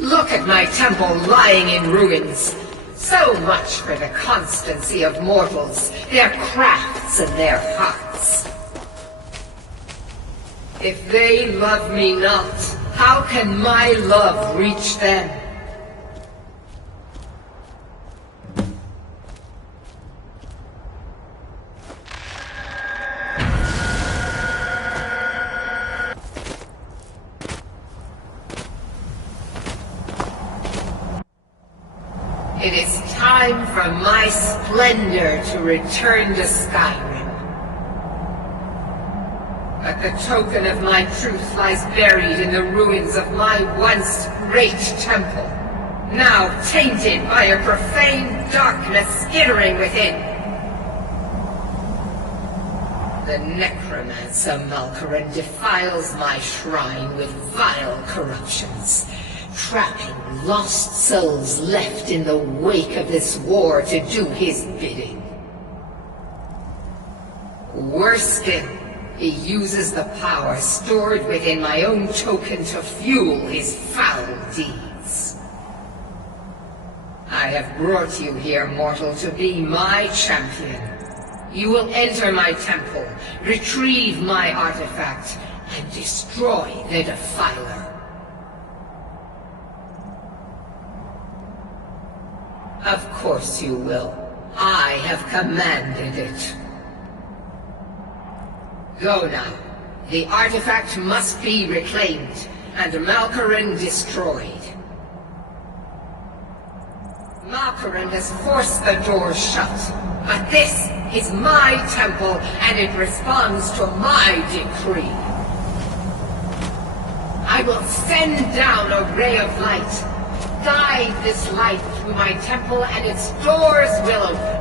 Look at my temple lying in ruins. So much for the constancy of mortals, their crafts and their hearts. If they love me not, how can my love reach them? It is time for my splendor to return to Skyrim. But the token of my truth lies buried in the ruins of my once great temple, now tainted by a profane darkness skittering within. The necromancer Malkaran defiles my shrine with vile corruptions, trapping lost souls left in the wake of this war to do his bidding. Worse still, he uses the power stored within my own token to fuel his foul deeds. I have brought you here, mortal, to be my champion. You will enter my temple, retrieve my artifact, and destroy the Defiler. Of course you will. I have commanded it. Go now. The artifact must be reclaimed, and Malkaran destroyed. Malkaran has forced the doors shut, but this is my temple, and it responds to my decree. I will send down a ray of light. Guide this light through my temple, and its doors will open.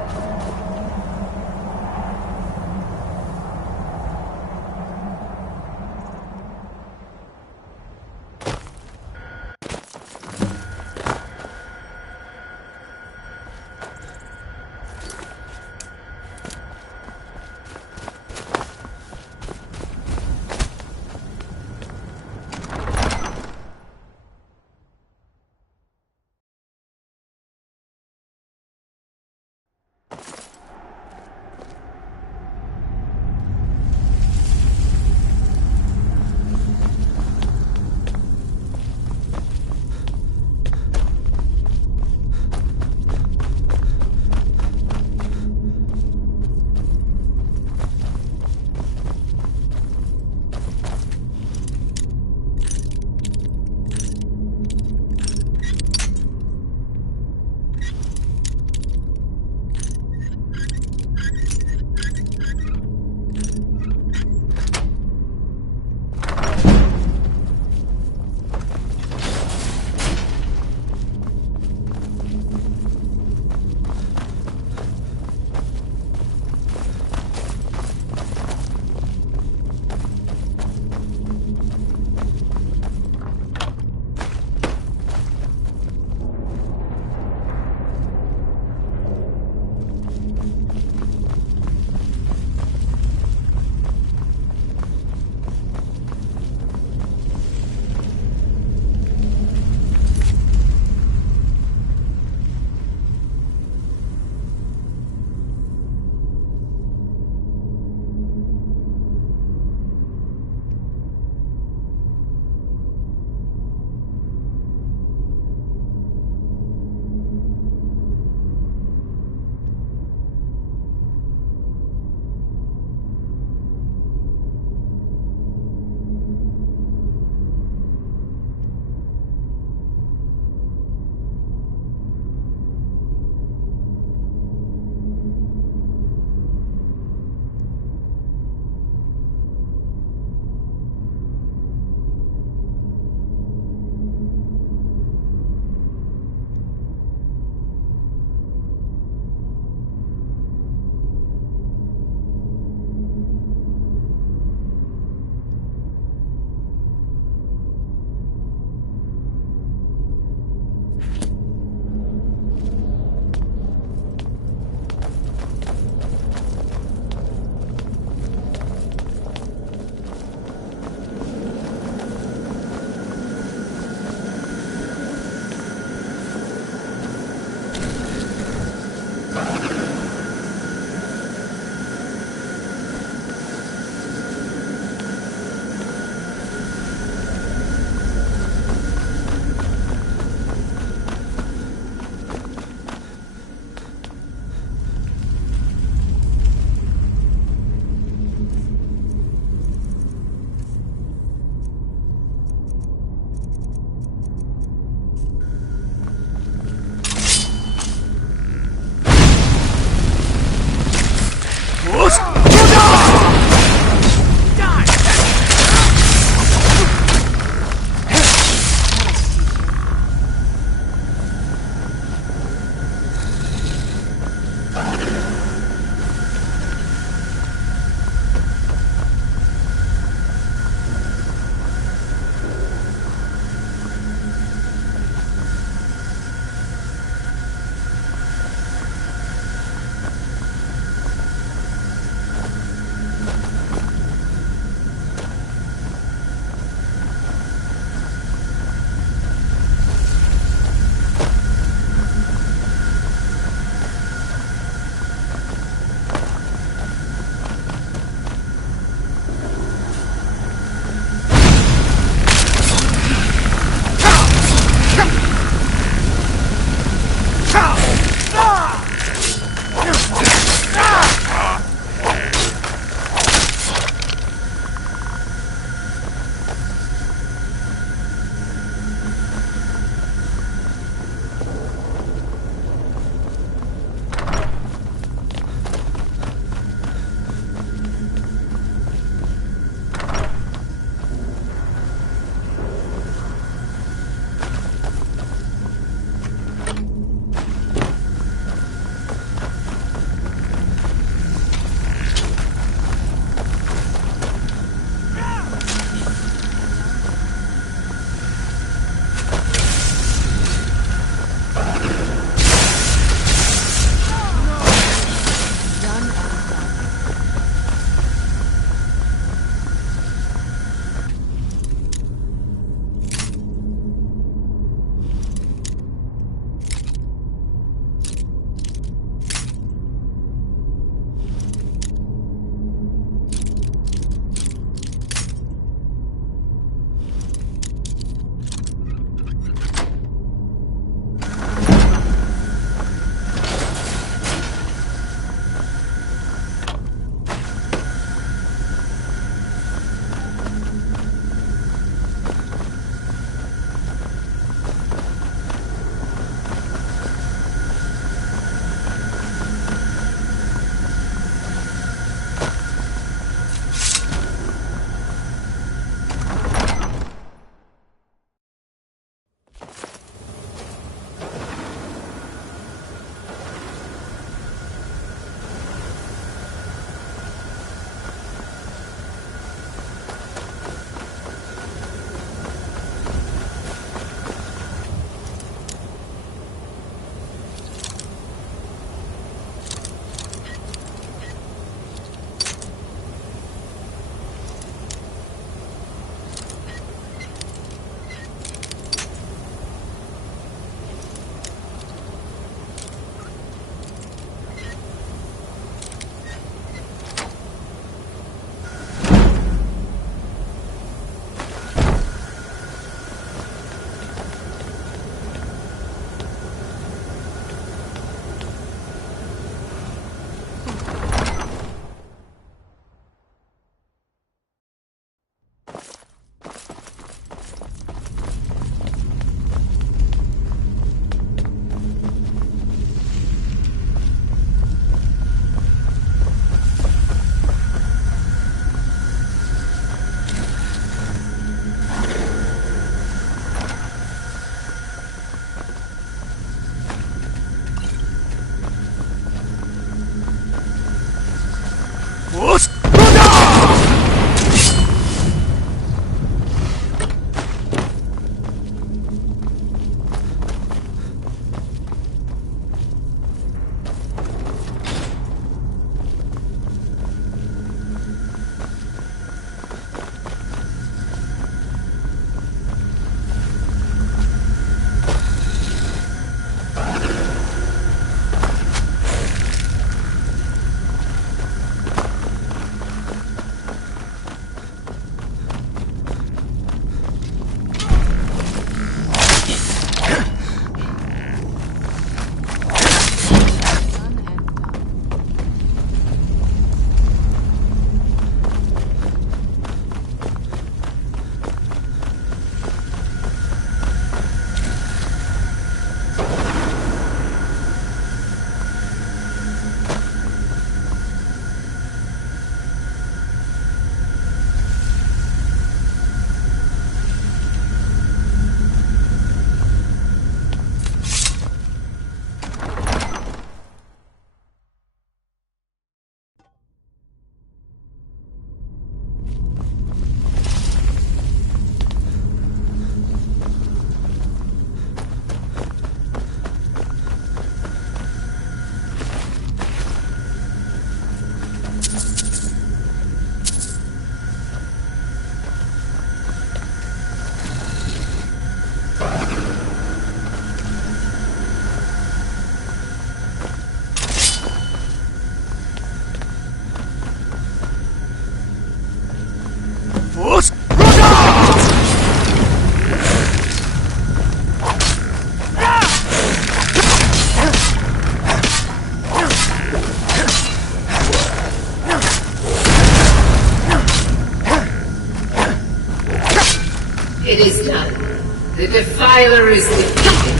The Defiler is defeated.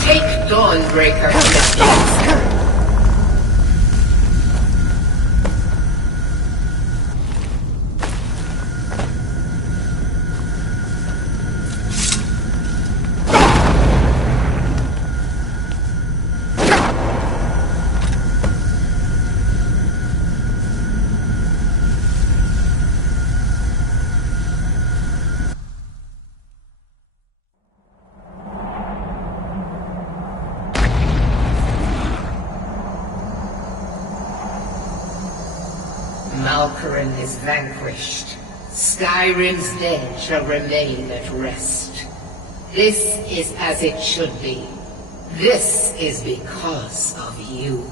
Take Dawnbreaker to the cancer. Malkoran is vanquished. Skyrim's dead shall remain at rest. This is as it should be. This is because of you.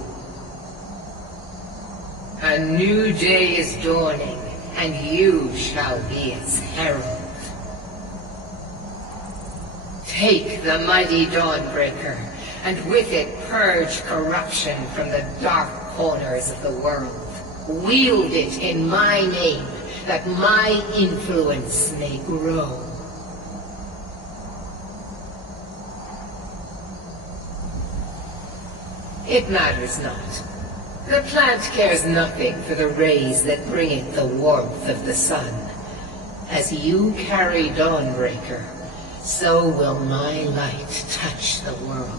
A new day is dawning, and you shall be its herald. Take the mighty Dawnbreaker, and with it purge corruption from the dark corners of the world. Wield it in my name, that my influence may grow. It matters not. The plant cares nothing for the rays that bring it the warmth of the sun. As you carry Dawnbreaker, so will my light touch the world.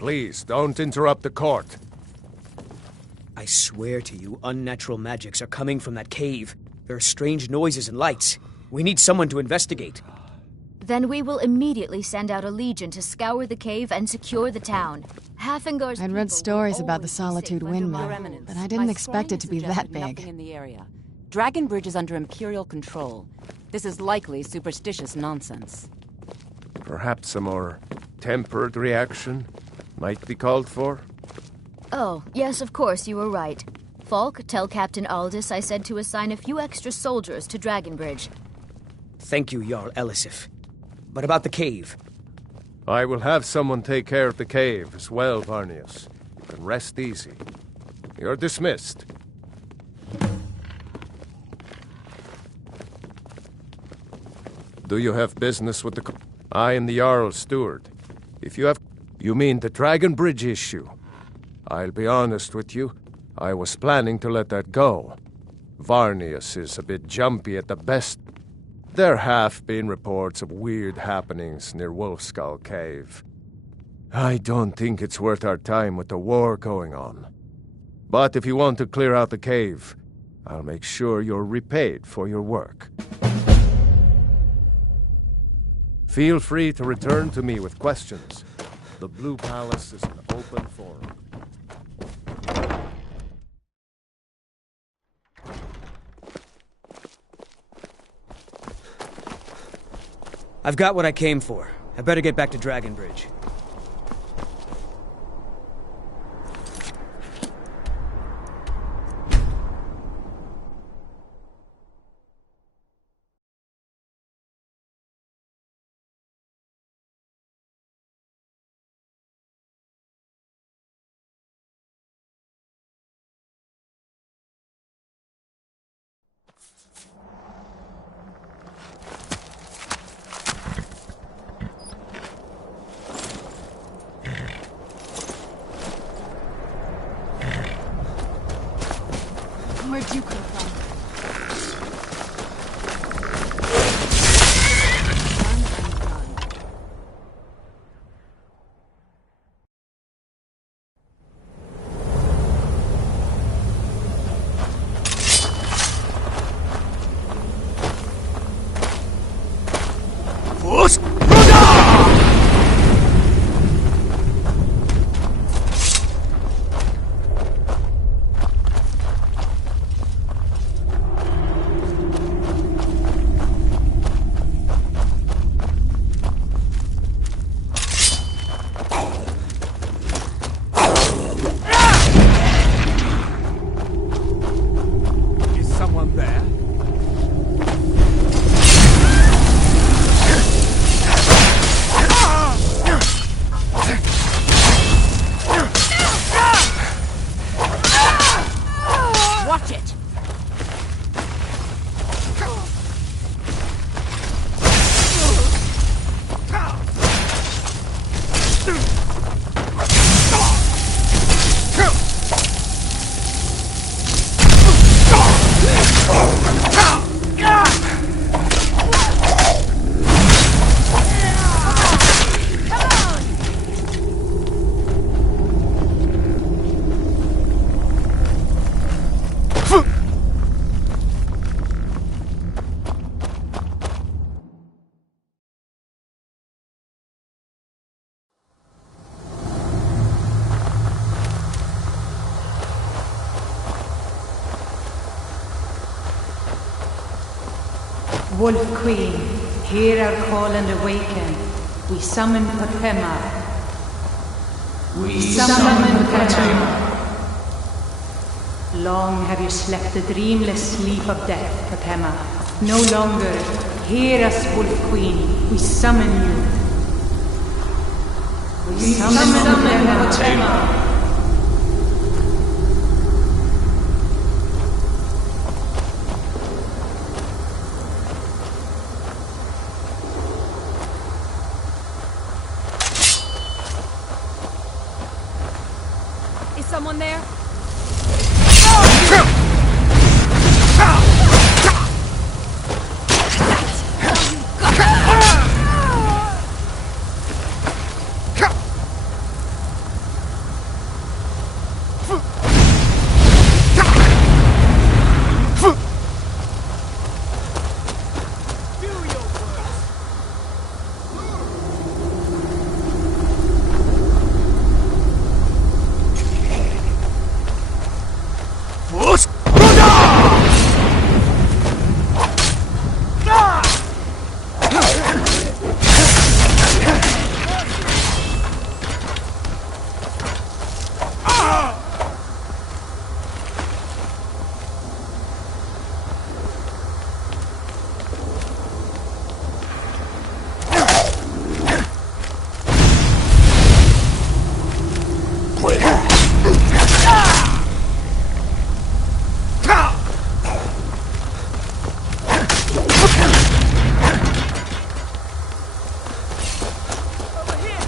Please, don't interrupt the court. I swear to you, unnatural magics are coming from that cave. There are strange noises and lights. We need someone to investigate. Then we will immediately send out a legion to scour the cave and secure the town. Hafengar's I'd read stories about the Solitude Windmill, but I didn't expect it to be that big. In the area. Dragon Bridge is under Imperial control. This is likely superstitious nonsense. Perhaps a more tempered reaction might be called for? Oh, yes, of course, you were right. Falk, tell Captain Aldous I said to assign a few extra soldiers to Dragon Bridge. Thank you, Jarl Elisif. But about the cave? I will have someone take care of the cave as well, Varnius. You can rest easy. You're dismissed. Do you have business with the... I am the Jarl's steward. If you have... You mean the Dragon Bridge issue? I'll be honest with you. I was planning to let that go. Varnius is a bit jumpy at the best. There have been reports of weird happenings near Wolfskull Cave. I don't think it's worth our time with the war going on. But if you want to clear out the cave, I'll make sure you're repaid for your work. Feel free to return to me with questions. The Blue Palace is an open forum. I've got what I came for. I better get back to Dragon Bridge. Where'd you come from? Wolf Queen, hear our call and awaken. We summon Potema. We summon Potema. Long have you slept the dreamless sleep of death, Potema. No longer. Hear us, Wolf Queen. We summon you. We summon Potema. Someone there?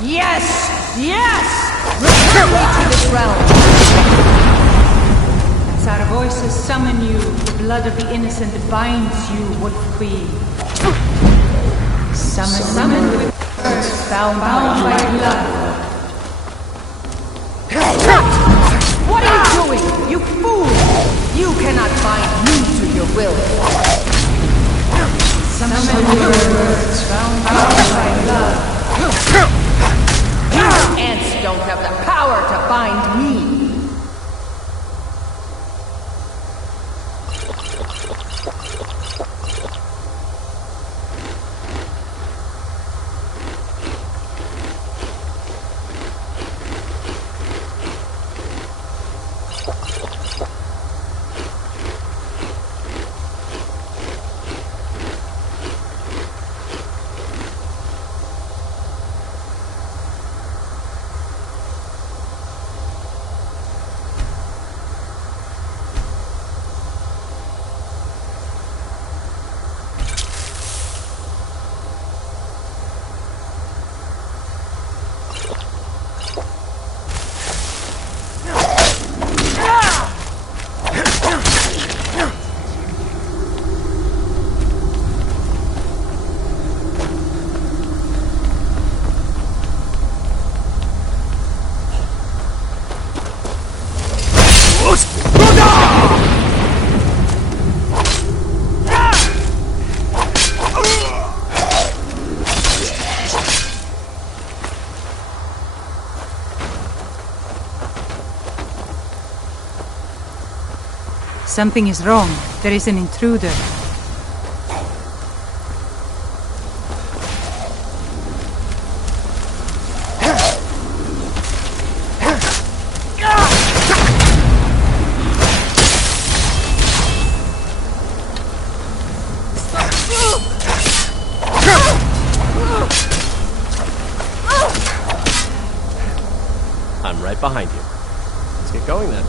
Yes! Yes! Return me to this realm! As our voices summon you, the blood of the innocent binds you, Wolf Queen. Summon with curse, bound by blood. What are you doing, you fool? You cannot bind me to your will. Summon with curse, bound by blood. You ants don't have the power to bind me. Something is wrong. There is an intruder. I'm right behind you. Let's get going then.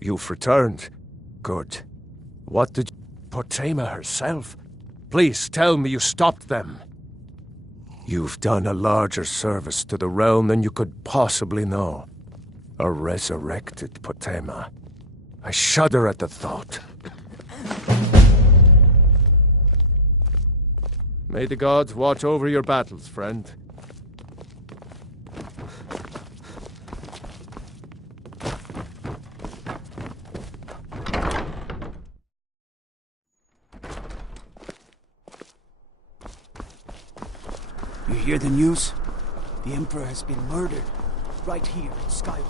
You've returned. Good. What did Potema herself? Please tell me you stopped them. You've done a larger service to the realm than you could possibly know. A resurrected Potema. I shudder at the thought. May the gods watch over your battles, friend. You hear the news? The Emperor has been murdered, right here in Skyward.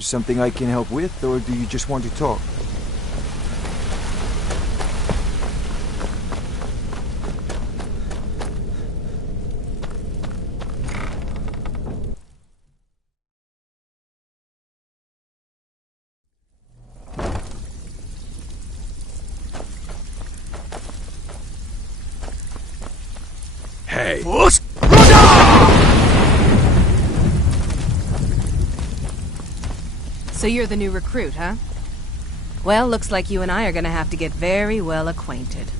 Something I can help with, or do you just want to talk? Hey! So you're the new recruit, huh? Well, looks like you and I are gonna have to get very well acquainted.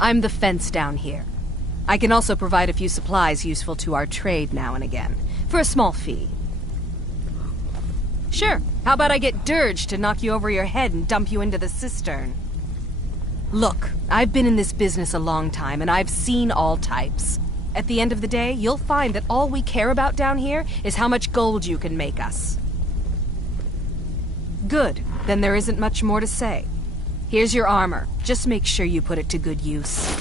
I'm the fence down here. I can also provide a few supplies useful to our trade now and again, for a small fee. Sure, how about I get Dirge to knock you over your head and dump you into the cistern? Look, I've been in this business a long time, and I've seen all types. At the end of the day, you'll find that all we care about down here is how much gold you can make us. Good. Then there isn't much more to say. Here's your armor. Just make sure you put it to good use.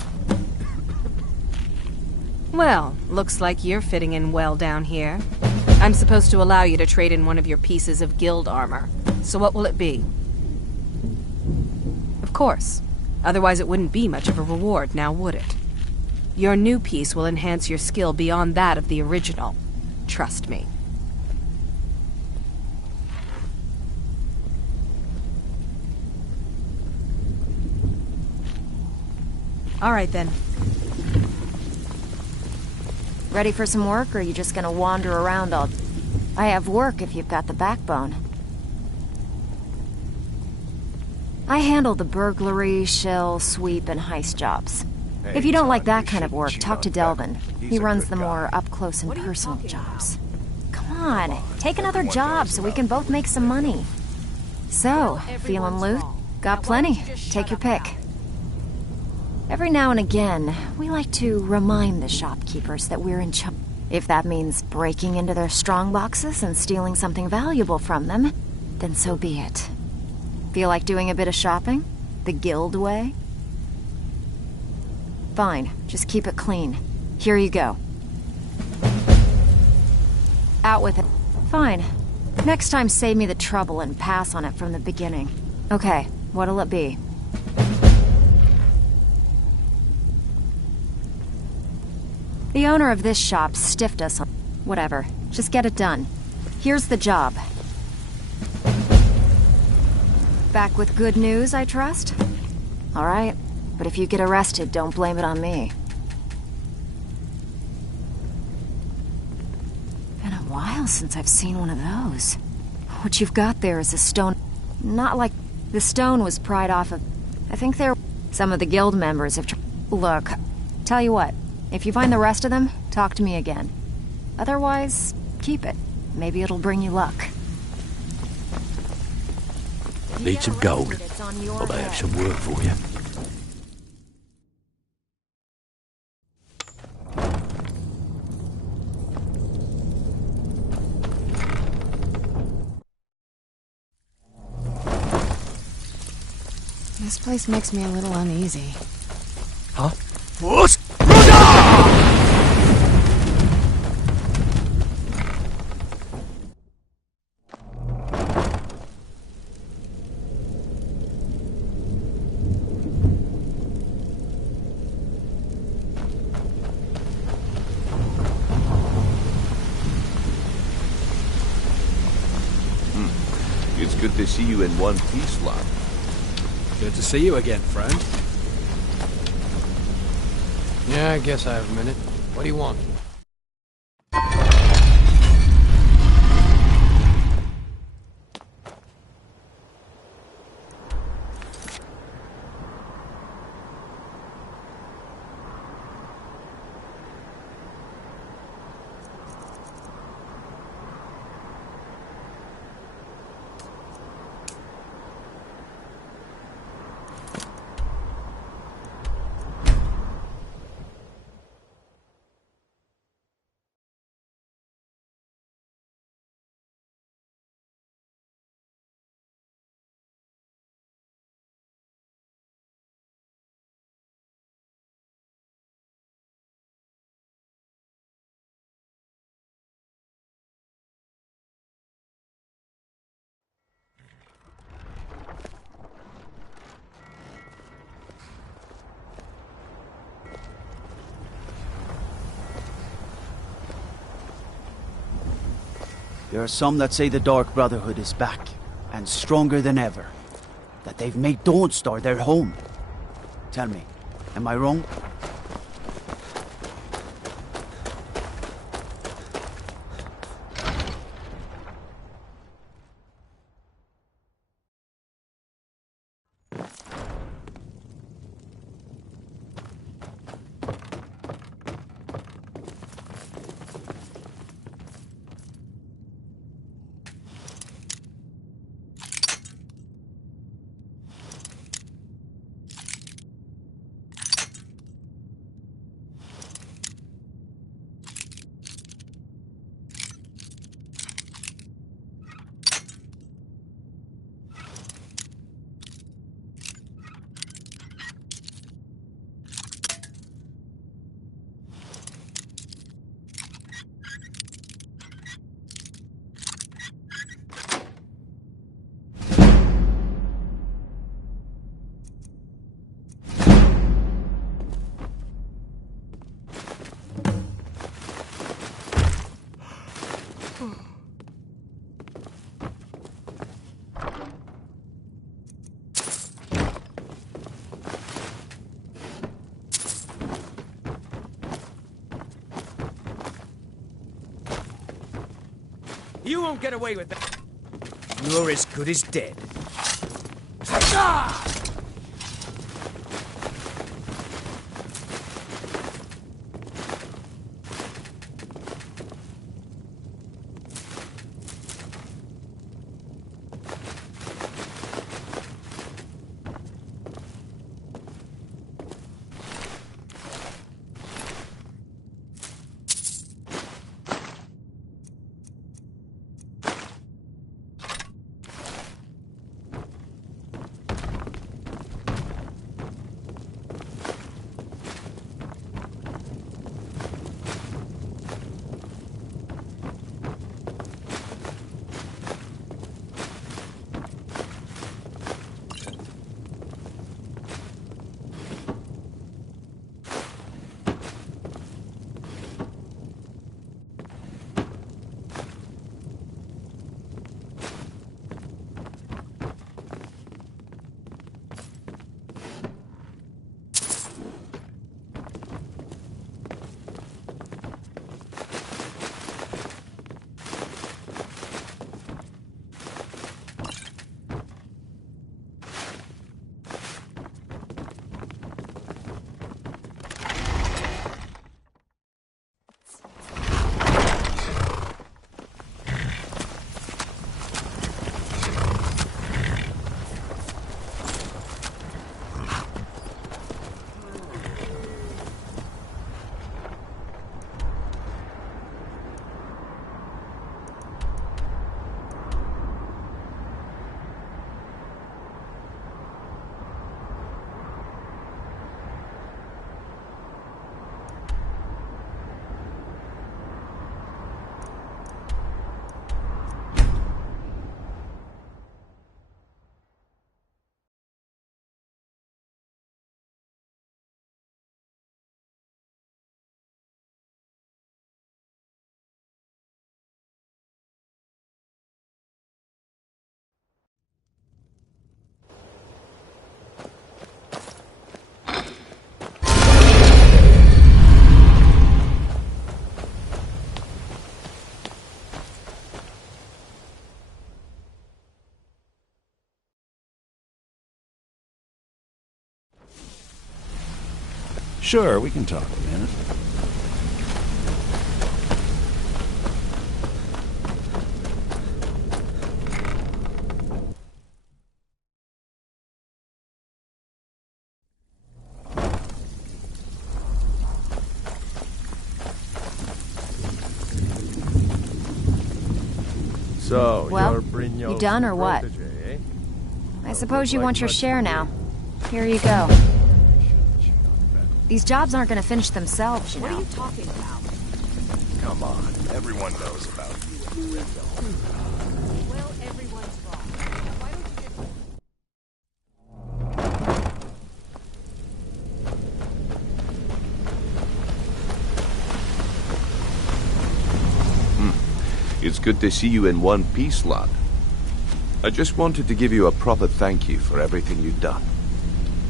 Well, looks like you're fitting in well down here. I'm supposed to allow you to trade in one of your pieces of guild armor. So what will it be? Of course. Otherwise it wouldn't be much of a reward, now would it? Your new piece will enhance your skill beyond that of the original. Trust me. All right, then. Ready for some work, or are you just gonna wander around all... I have work if you've got the backbone. I handle the burglary, shell, sweep, and heist jobs. If you don't like that kind of work, talk to Delvin. He runs the more up-close and personal jobs. Come on, take another job so we can both make some money. So, feeling loot? Got plenty. Take your pick. Every now and again, we like to remind the shopkeepers that we're in charge. If that means breaking into their strong boxes and stealing something valuable from them, then so be it. Feel like doing a bit of shopping? The guild way? Fine, just keep it clean. Here you go. Out with it. Fine. Next time save me the trouble and pass on it from the beginning. Okay, what'll it be? The owner of this shop stiffed us on... Whatever, just get it done. Here's the job. Back with good news, I trust? All right. But if you get arrested, don't blame it on me. Been a while since I've seen one of those. What you've got there is a stone... Not like... The stone was pried off of... I think they're... Some of the guild members have... Look, tell you what. If you find the rest of them, talk to me again. Otherwise, keep it. Maybe it'll bring you luck. Need some gold? Well, I have some work for you. This place makes me a little uneasy. Huh? It's good to see you in one piece, lad. Good to see you again, friend. Yeah, I guess I have a minute. What do you want? There are some that say the Dark Brotherhood is back, and stronger than ever. That they've made Dawnstar their home. Tell me, am I wrong? You won't get away with that. You're as good as dead. Sure, we can talk a minute. So, well, you're Brignole's you done or what? protege, eh? I suppose you want your share now. Here you go. These jobs aren't gonna finish themselves, you know. What are you talking about? Come on, everyone knows about you. Well, everyone's wrong. Why don't you It's good to see you in one piece, lad. I just wanted to give you a proper thank you for everything you've done.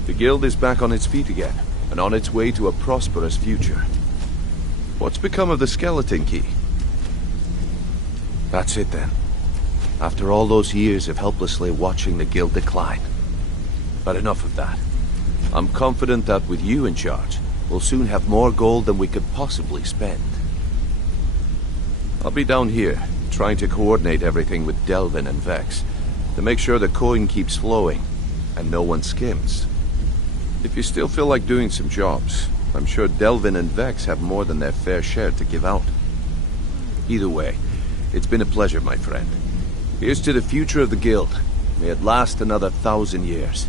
The guild is back on its feet again, and on its way to a prosperous future. What's become of the skeleton key? That's it then. After all those years of helplessly watching the guild decline. But enough of that. I'm confident that with you in charge, we'll soon have more gold than we could possibly spend. I'll be down here, trying to coordinate everything with Delvin and Vex, to make sure the coin keeps flowing, and no one skims. If you still feel like doing some jobs, I'm sure Delvin and Vex have more than their fair share to give out. Either way, it's been a pleasure, my friend. Here's to the future of the guild. May it last another 1,000 years.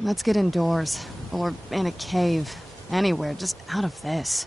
Let's get indoors. Or in a cave. Anywhere, just out of this.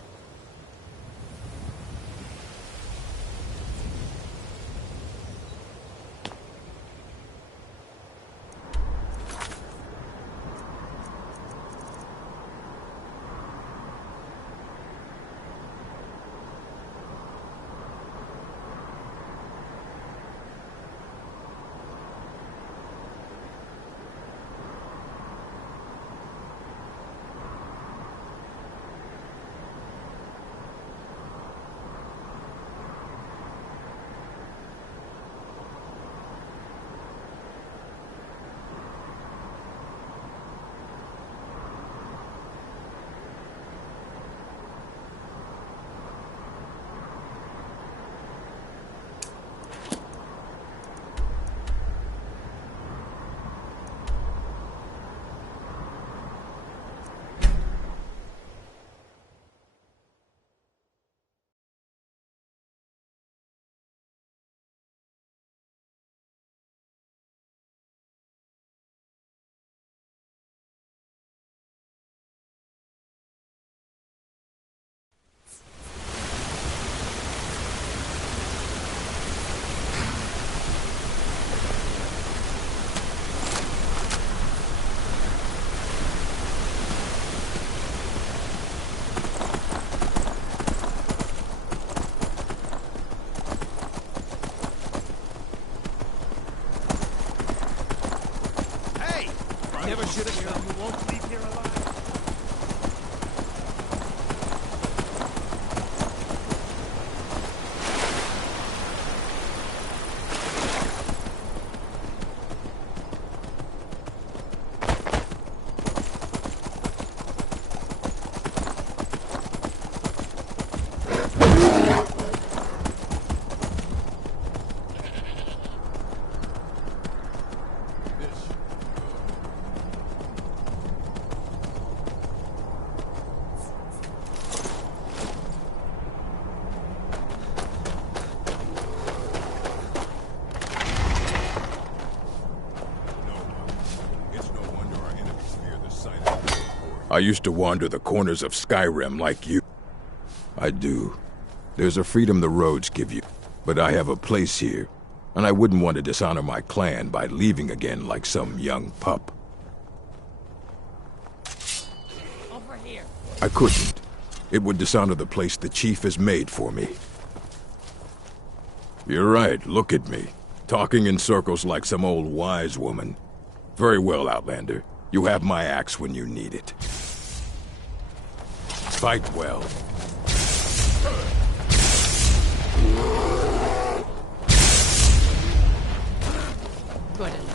I used to wander the corners of Skyrim like you. I do. There's a freedom the roads give you. But I have a place here, and I wouldn't want to dishonor my clan by leaving again like some young pup. Over here. I couldn't. It would dishonor the place the chief has made for me. You're right, look at me. Talking in circles like some old wise woman. Very well, Outlander. You have my axe when you need it. Fight well. Good enough.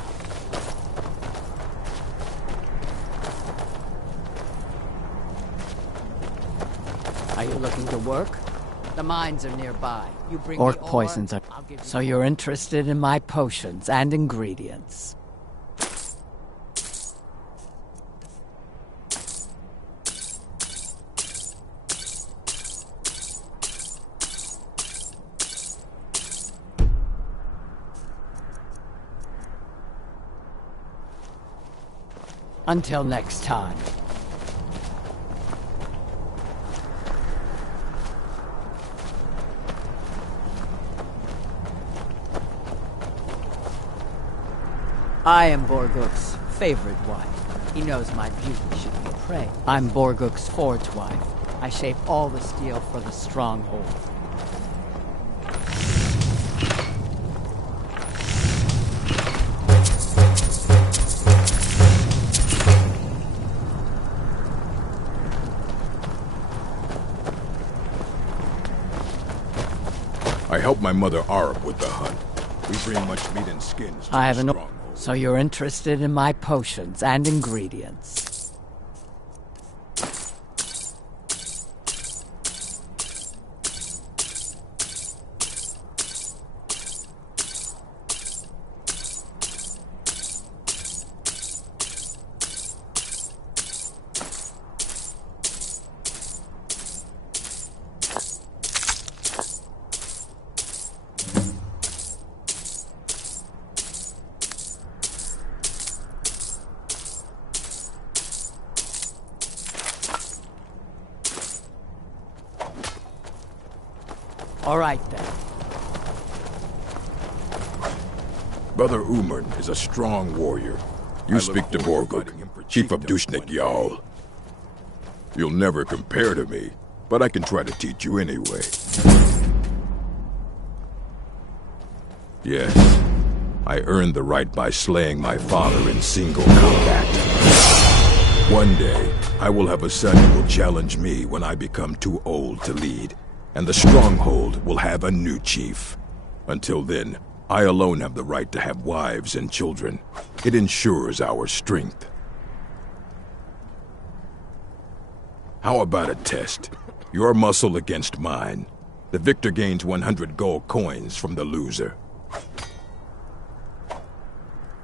Are you looking to work? The mines are nearby. You bring Orc me ore, poisons are... I'll give you So you're interested in my potions and ingredients. Until next time. I am Borguk's favorite wife. He knows my beauty should be praised. I'm Borguk's forge wife. I shape all the steel for the stronghold. I help my mother Arab with the hunt. We bring much meat and skins to I have the an... stronghold. So you're interested in my potions and ingredients. All right, then. Brother Umern is a strong warrior. You speak to Borguk, chief of Dushnik Jarl. You'll never compare to me, but I can try to teach you anyway. Yes, I earned the right by slaying my father in single combat. One day, I will have a son who will challenge me when I become too old to lead. And the stronghold will have a new chief. Until then, I alone have the right to have wives and children. It ensures our strength. How about a test? Your muscle against mine. The victor gains 100 gold coins from the loser.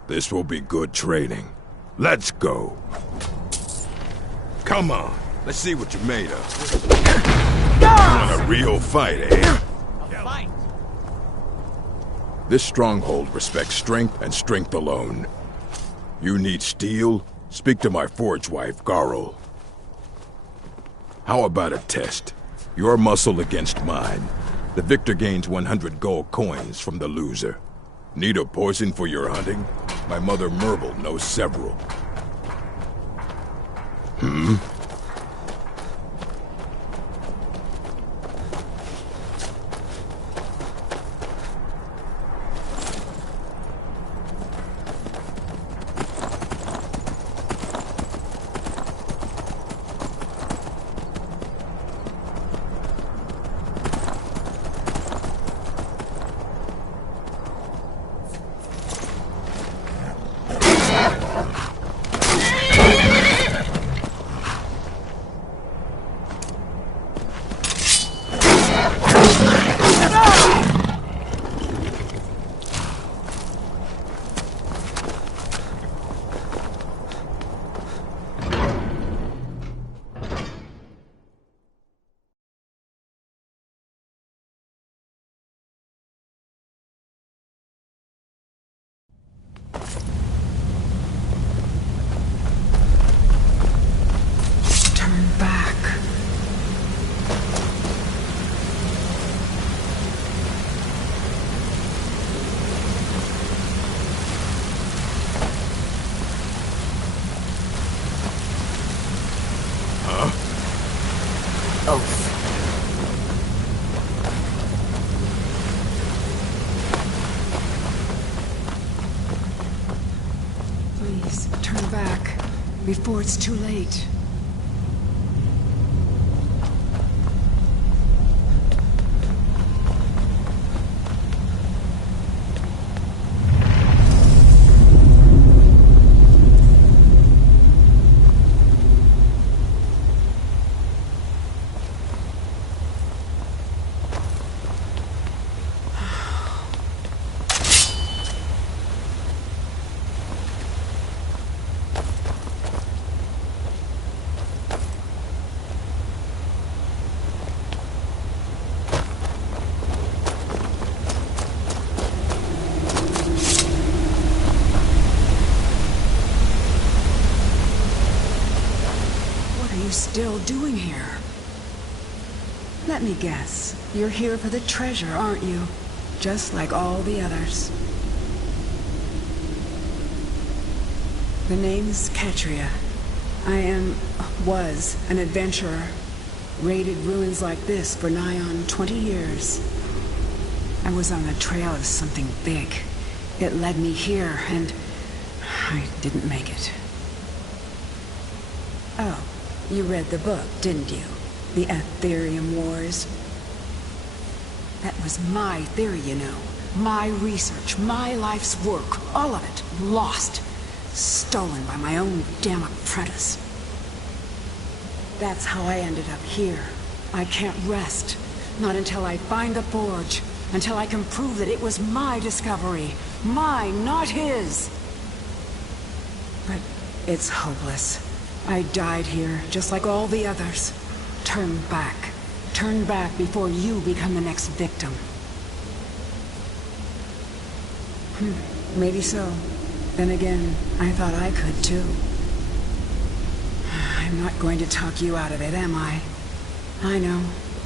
This will be good training. Let's go. Come on, let's see what you're made of. You want a real fight, eh? Fight. This stronghold respects strength and strength alone. You need steel? Speak to my forge wife, Garl. How about a test? Your muscle against mine. The victor gains 100 gold coins from the loser. Need a poison for your hunting? My mother Merble knows several. Hmm? before it's too late. Still doing here? Let me guess. You're here for the treasure, aren't you? Just like all the others. The name's Katria. was an adventurer. Raided ruins like this for nigh on 20 years. I was on the trail of something big. It led me here, and I didn't make it. Oh. You read the book, didn't you? The Aetherium Wars. That was my theory, you know. My research, my life's work, all of it, lost. Stolen by my own damn apprentice. That's how I ended up here. I can't rest. Not until I find the forge. Until I can prove that it was my discovery. Mine, not his. But it's hopeless. I died here, just like all the others. Turn back. Turn back before you become the next victim. Maybe so. Then again, I thought I could too. I'm not going to talk you out of it, am I? I know.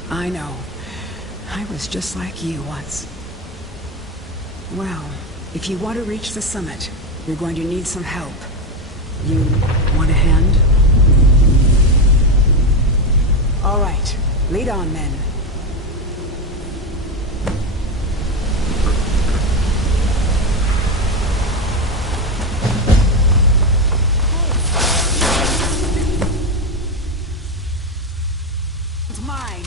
I was just like you once. Well, if you want to reach the summit, you're going to need some help. You want a hand? All right, lead on then. It's mine.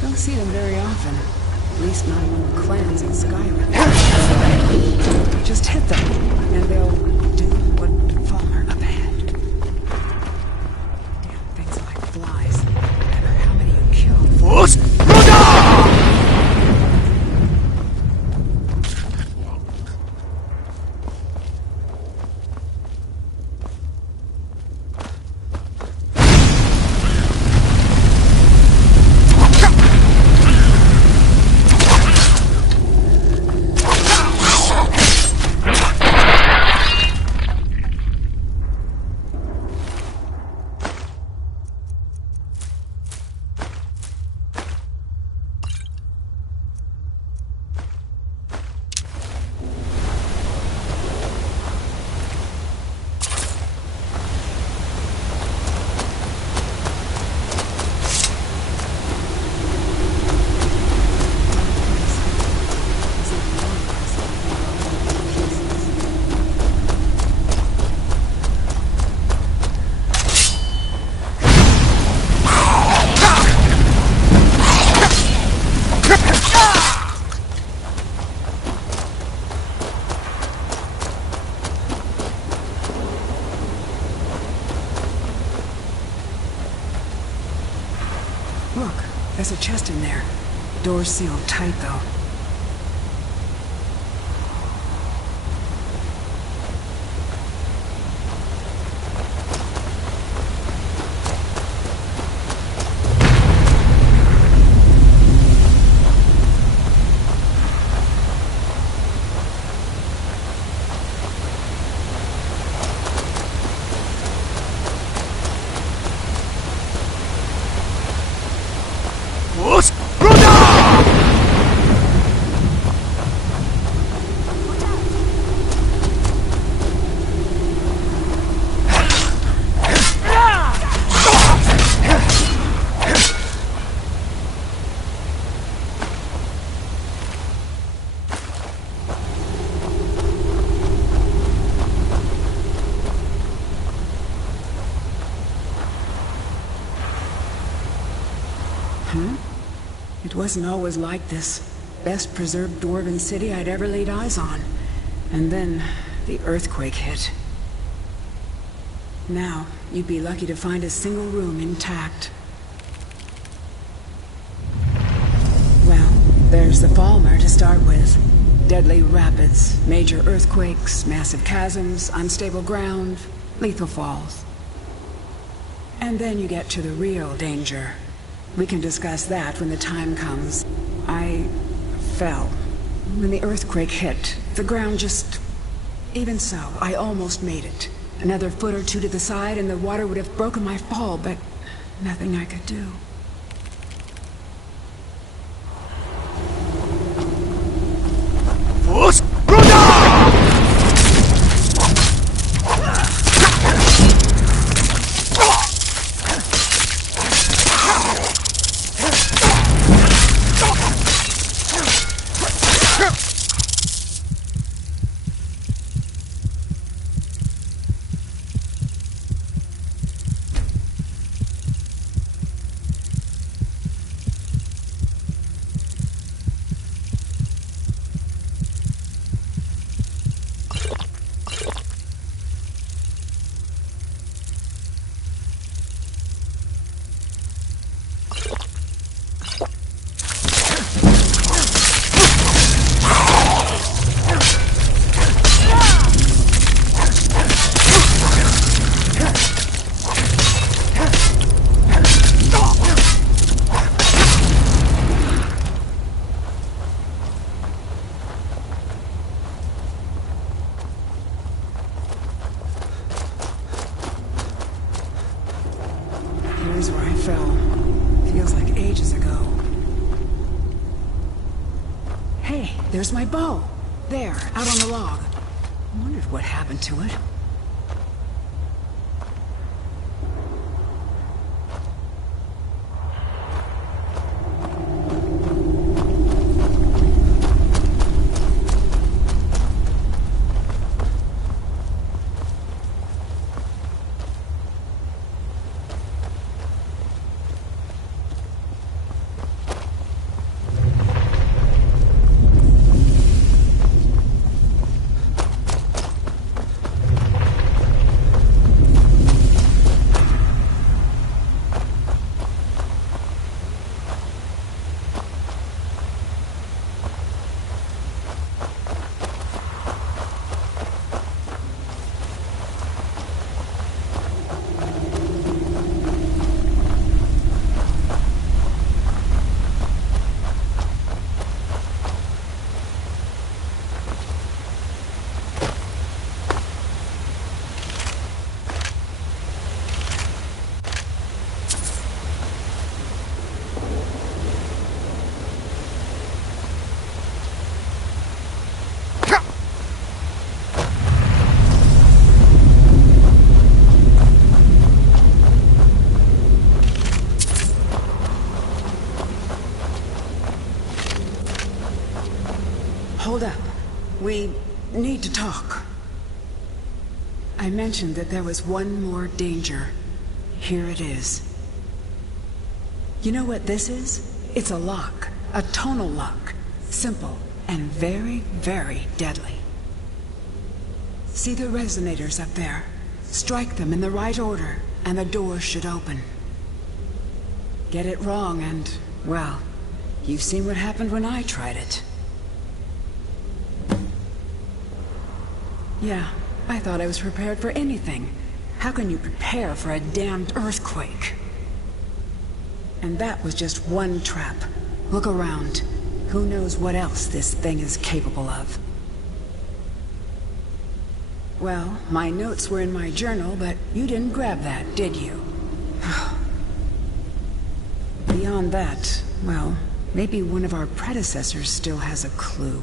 Don't see them very often. At least not among the clans in Skyrim. Just hit them, and they'll do what far up ahead. Damn things like flies. No matter how many you kill. Look, there's a chest in there. Door's sealed tight, though. It wasn't always like this. Best preserved dwarven city I'd ever laid eyes on. And then, the earthquake hit. Now, you'd be lucky to find a single room intact. Well, there's the Falmer to start with. Deadly rapids, major earthquakes, massive chasms, unstable ground, lethal falls. And then you get to the real danger. We can discuss that when the time comes. I fell. When the earthquake hit, the ground just... Even so, I almost made it. Another foot or two to the side and the water would have broken my fall, but nothing I could do. Here's where I fell. Feels like ages ago. Hey, there's my bow. There, out on the log. Wondered what happened to it. Hold up. We need to talk. I mentioned that there was one more danger. Here it is. You know what this is? It's a lock. A tonal lock. Simple and very, very deadly. See the resonators up there? Strike them in the right order, and the door should open. get it wrong and, well, you've seen what happened when I tried it. Yeah, I thought I was prepared for anything. How can you prepare for a damned earthquake? And that was just one trap. Look around. Who knows what else this thing is capable of? Well, my notes were in my journal, but you didn't grab that, did you? Beyond that, well, maybe one of our predecessors still has a clue.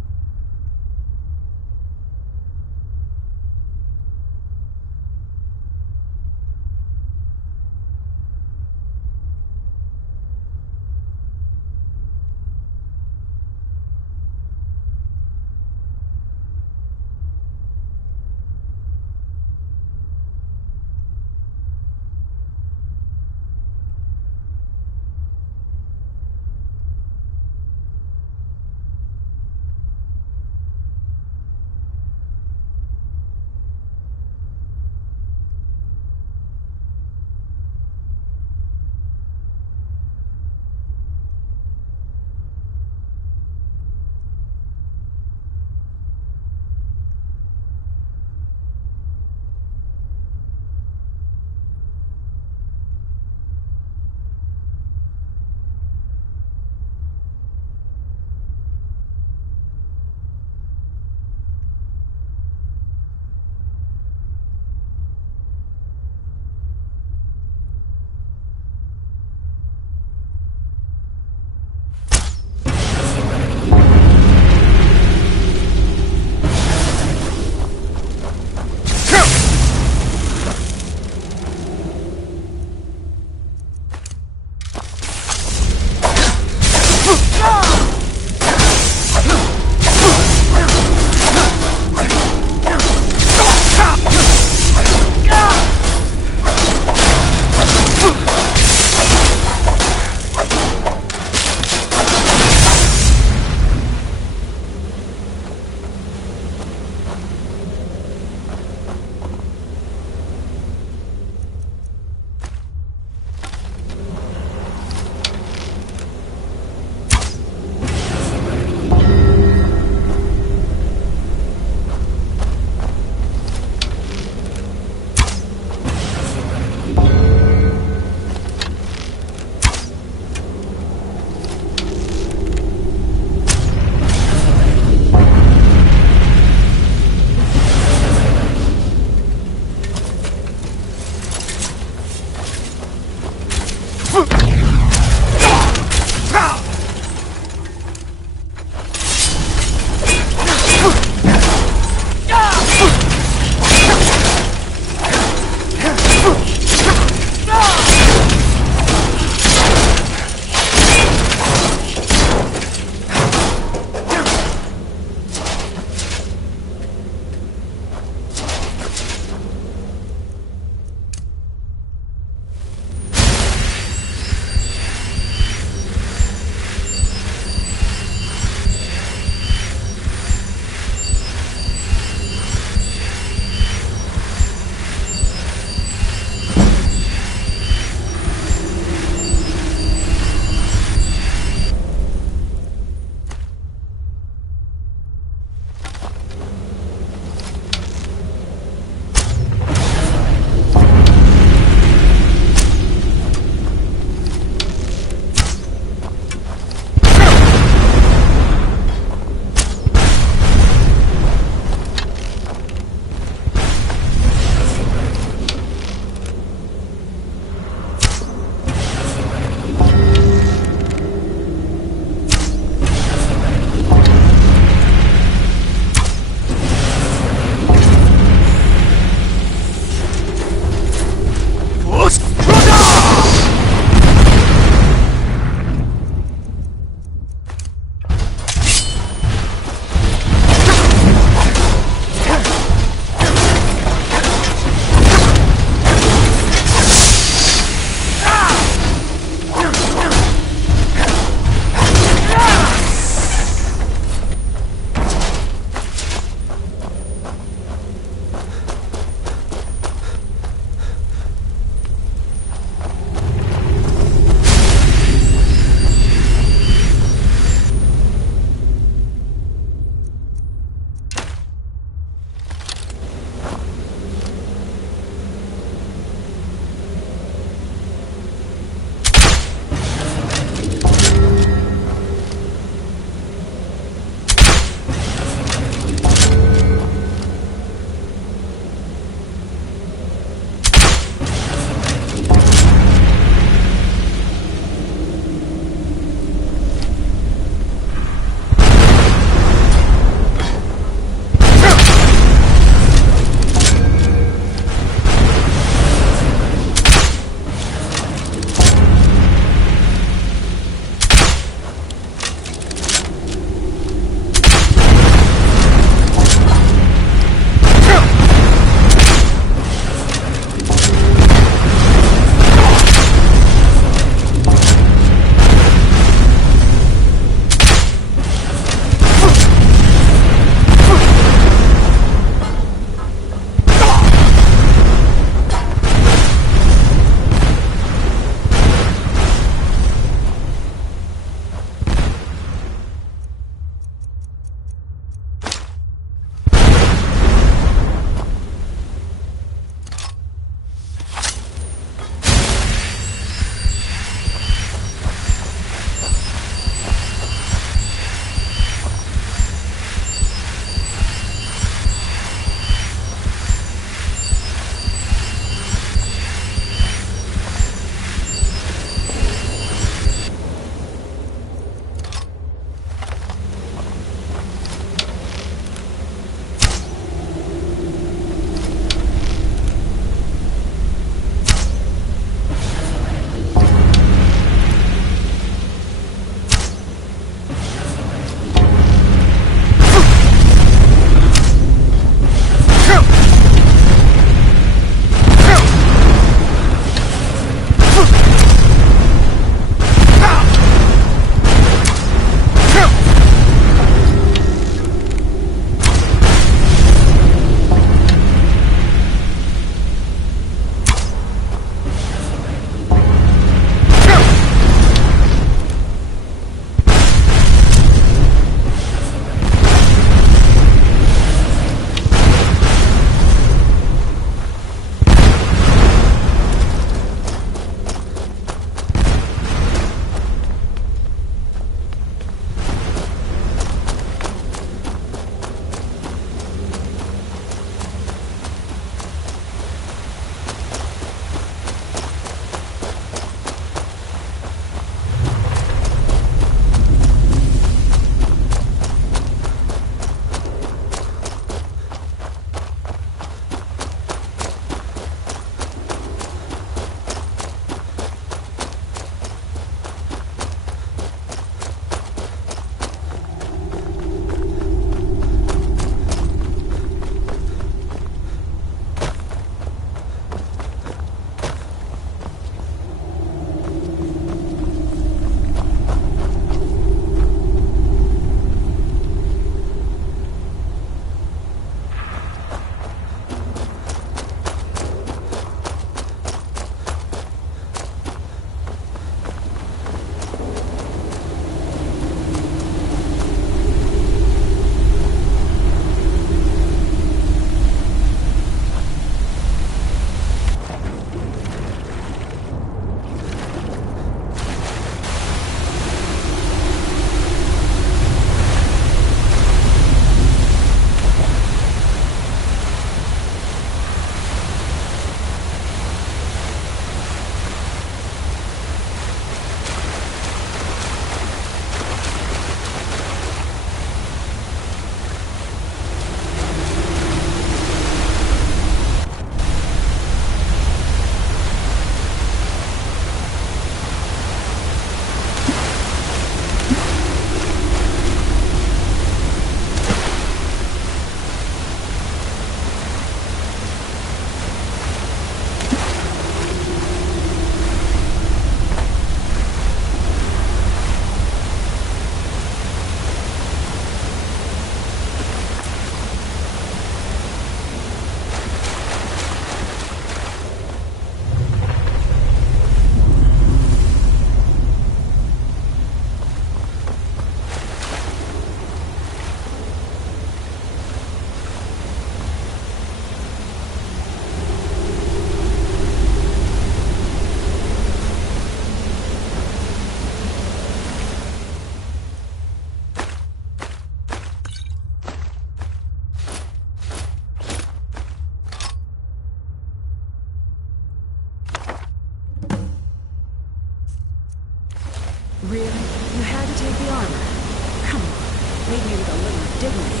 leave me with a little dignity.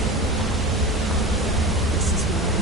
This is where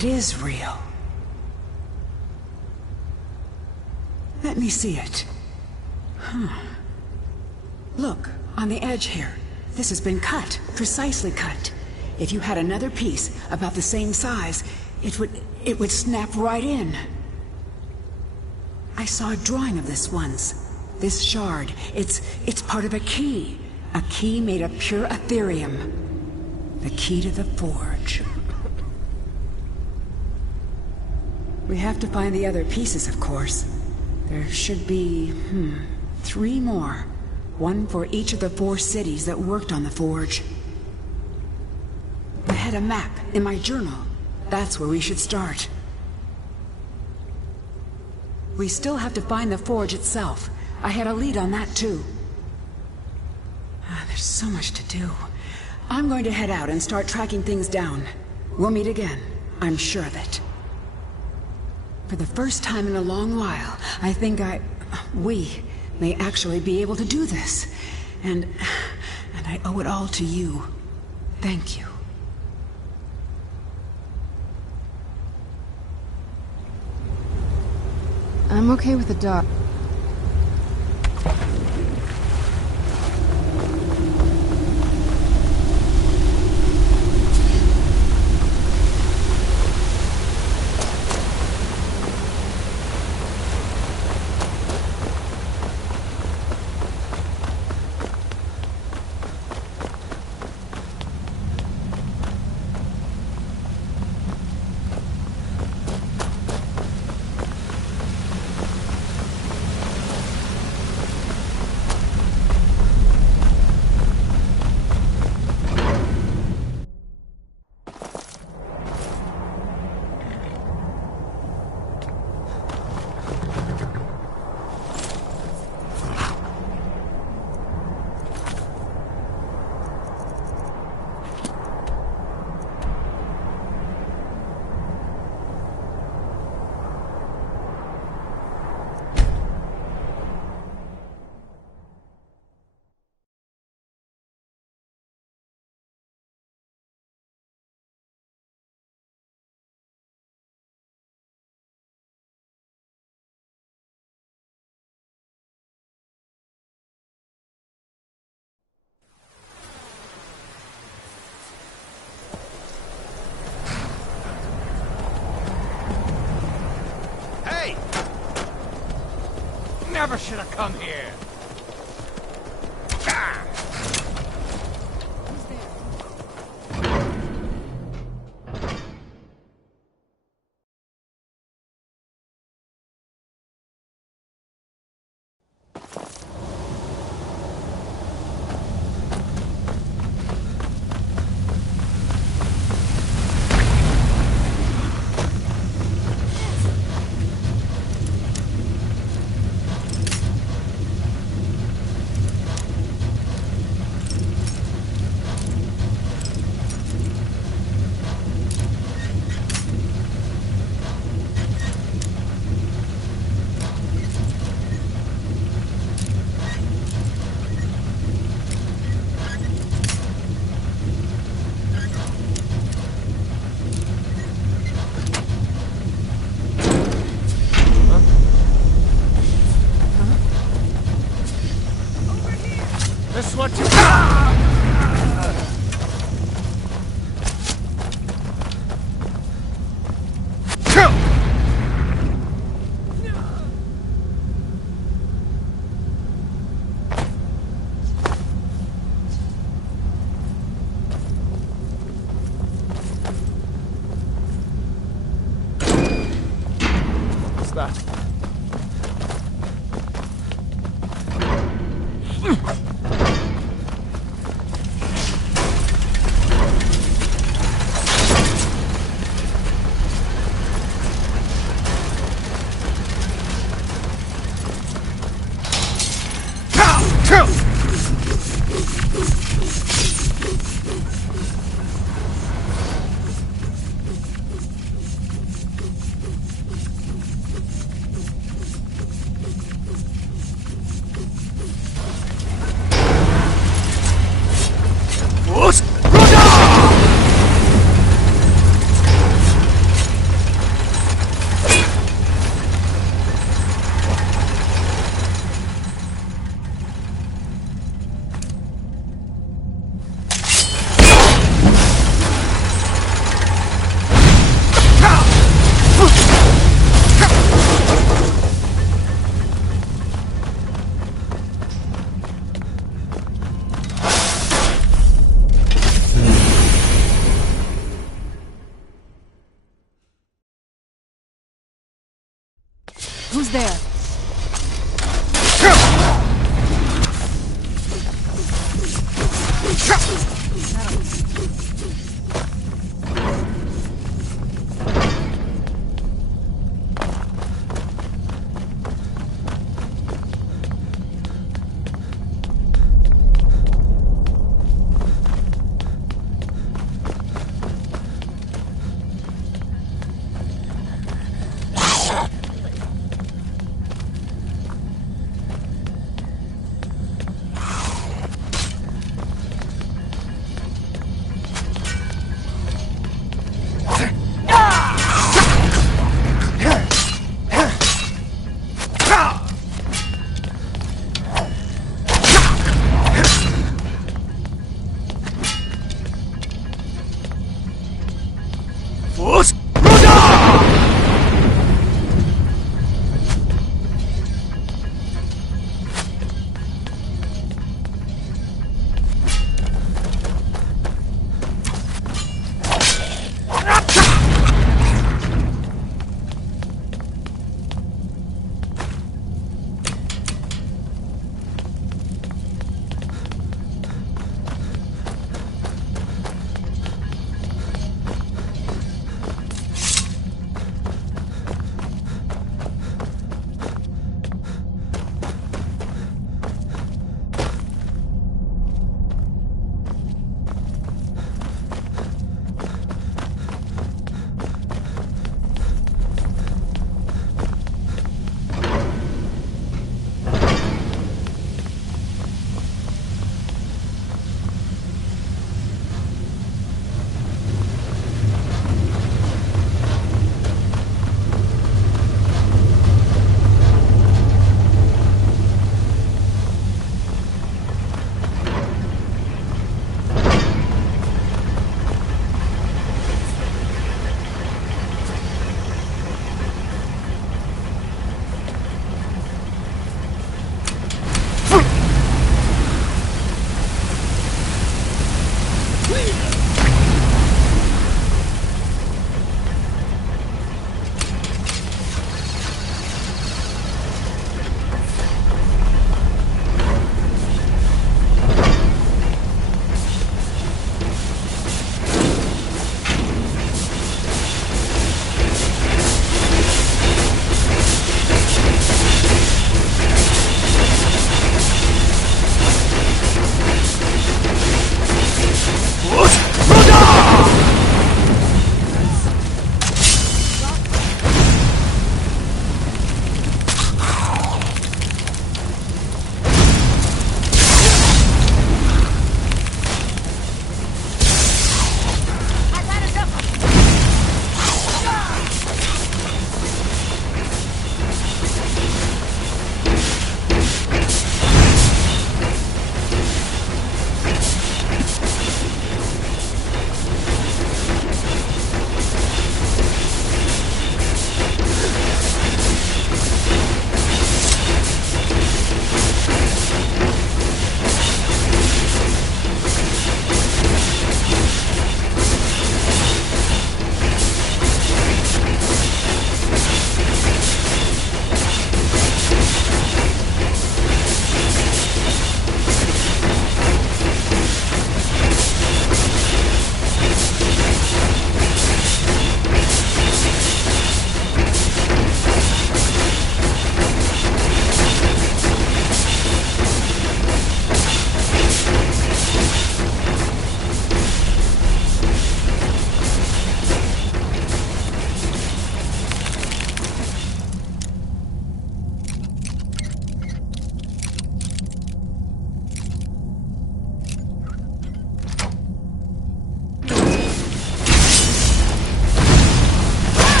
It is real. Let me see it. Look, on the edge here. This has been cut, precisely cut. If you had another piece about the same size, it would snap right in. I saw a drawing of this once. This shard, it's part of a key. A key made of pure Ethereum. The key to the forge. We have to find the other pieces, of course. There should be, 3 more. 1 for each of the 4 cities that worked on the forge. I had a map in my journal. That's where we should start. We still have to find the forge itself. I had a lead on that, too. There's so much to do. I'm going to head out and start tracking things down. We'll meet again. I'm sure of it. For the first time in a long while, I think we may actually be able to do this. And I owe it all to you. Thank you. I'm okay with the dark. Never should have come here. This is what you... What's that? Who's there?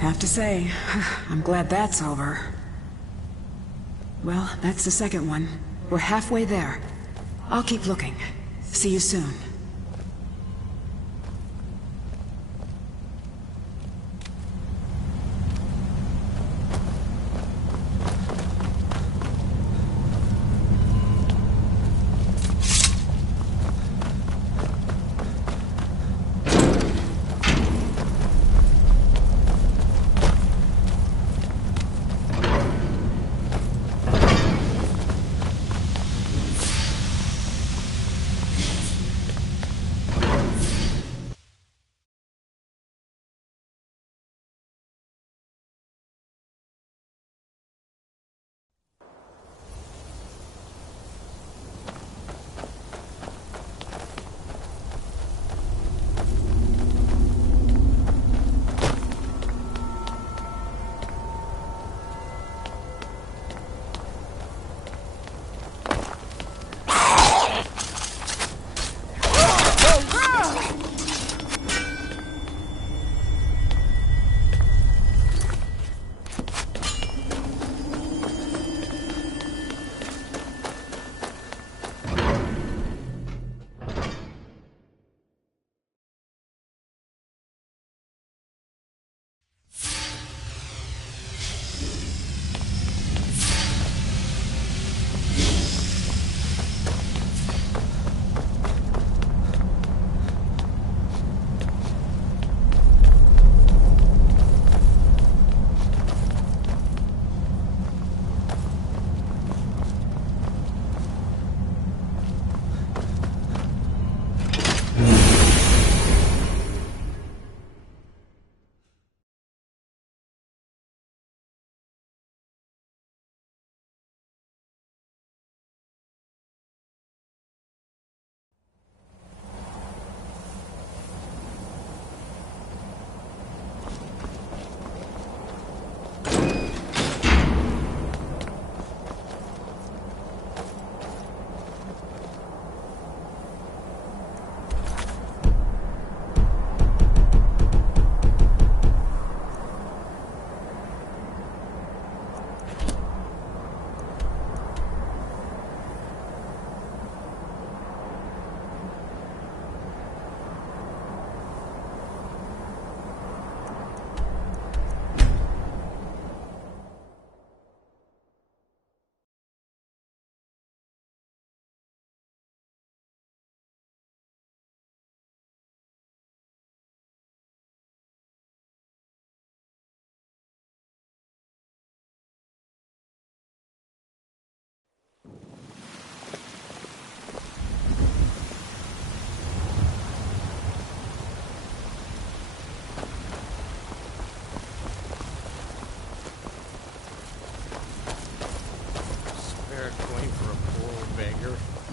Have to say, I'm glad that's over. Well, that's the second one. We're halfway there. I'll keep looking. See you soon.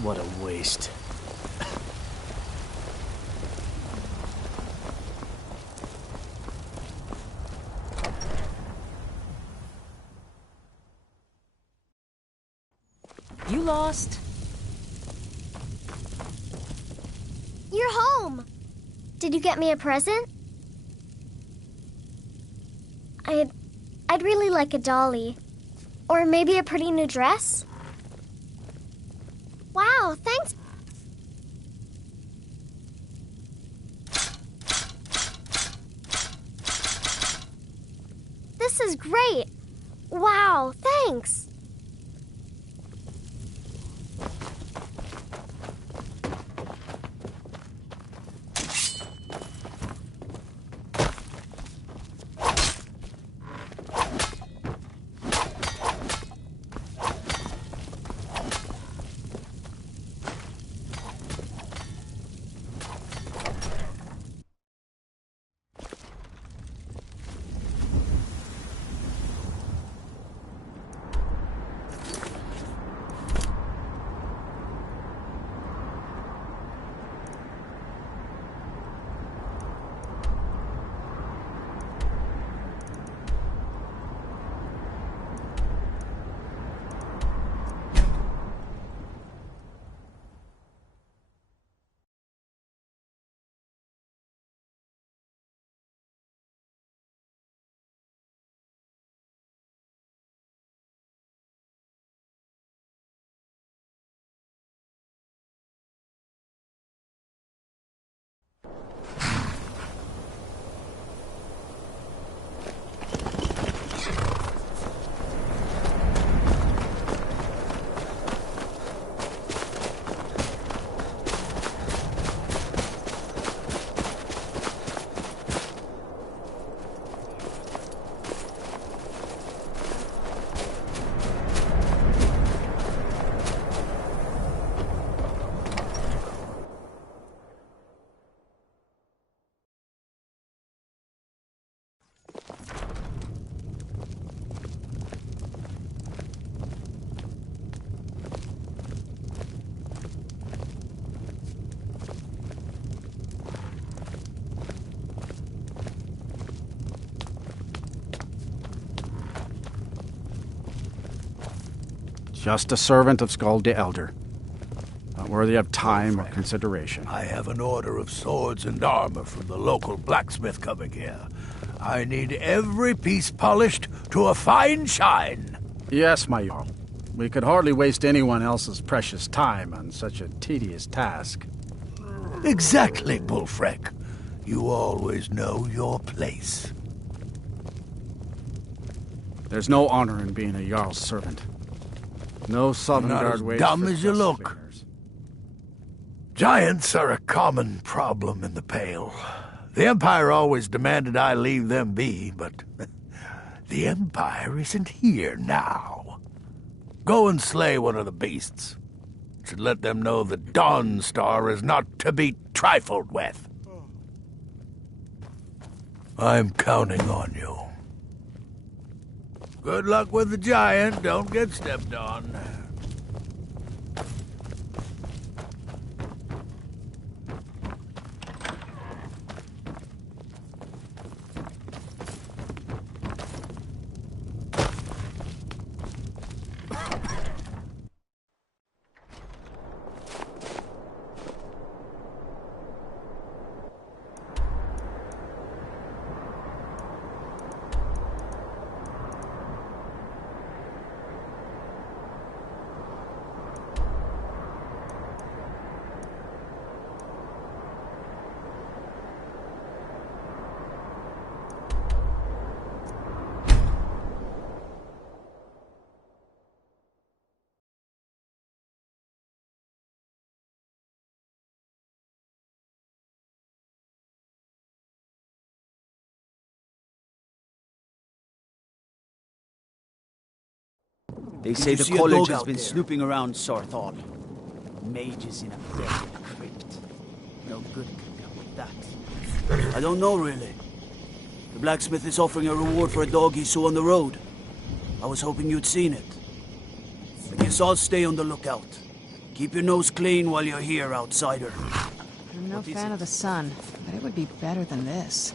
What a waste. You lost? You're home! Did you get me a present? I'd really like a dolly. Or maybe a pretty new dress? Wow, thanks. This is great. Wow, thanks. Just a servant of Skald the Elder. Not worthy of time or consideration. I have an order of swords and armor from the local blacksmith coming here. I need every piece polished to a fine shine. Yes, my Jarl. We could hardly waste anyone else's precious time on such a tedious task. Exactly, Bullfrek. You always know your place. There's no honor in being a Jarl's servant. No Sovngarde waits for dumb as you look. Giants are a common problem in the Pale. The Empire always demanded I leave them be, but the Empire isn't here now. Go and slay one of the beasts. Should let them know the Dawn Star is not to be trifled with. I'm counting on you. Good luck with the giant. Don't get stepped on. They say the college has been snooping around Sarthal. Mages in a buried crypt. No good can come with that. I don't know, really. The blacksmith is offering a reward for a dog he saw on the road. I was hoping you'd seen it. I guess I'll stay on the lookout. Keep your nose clean while you're here, outsider. I'm no fan of the sun, but it would be better than this.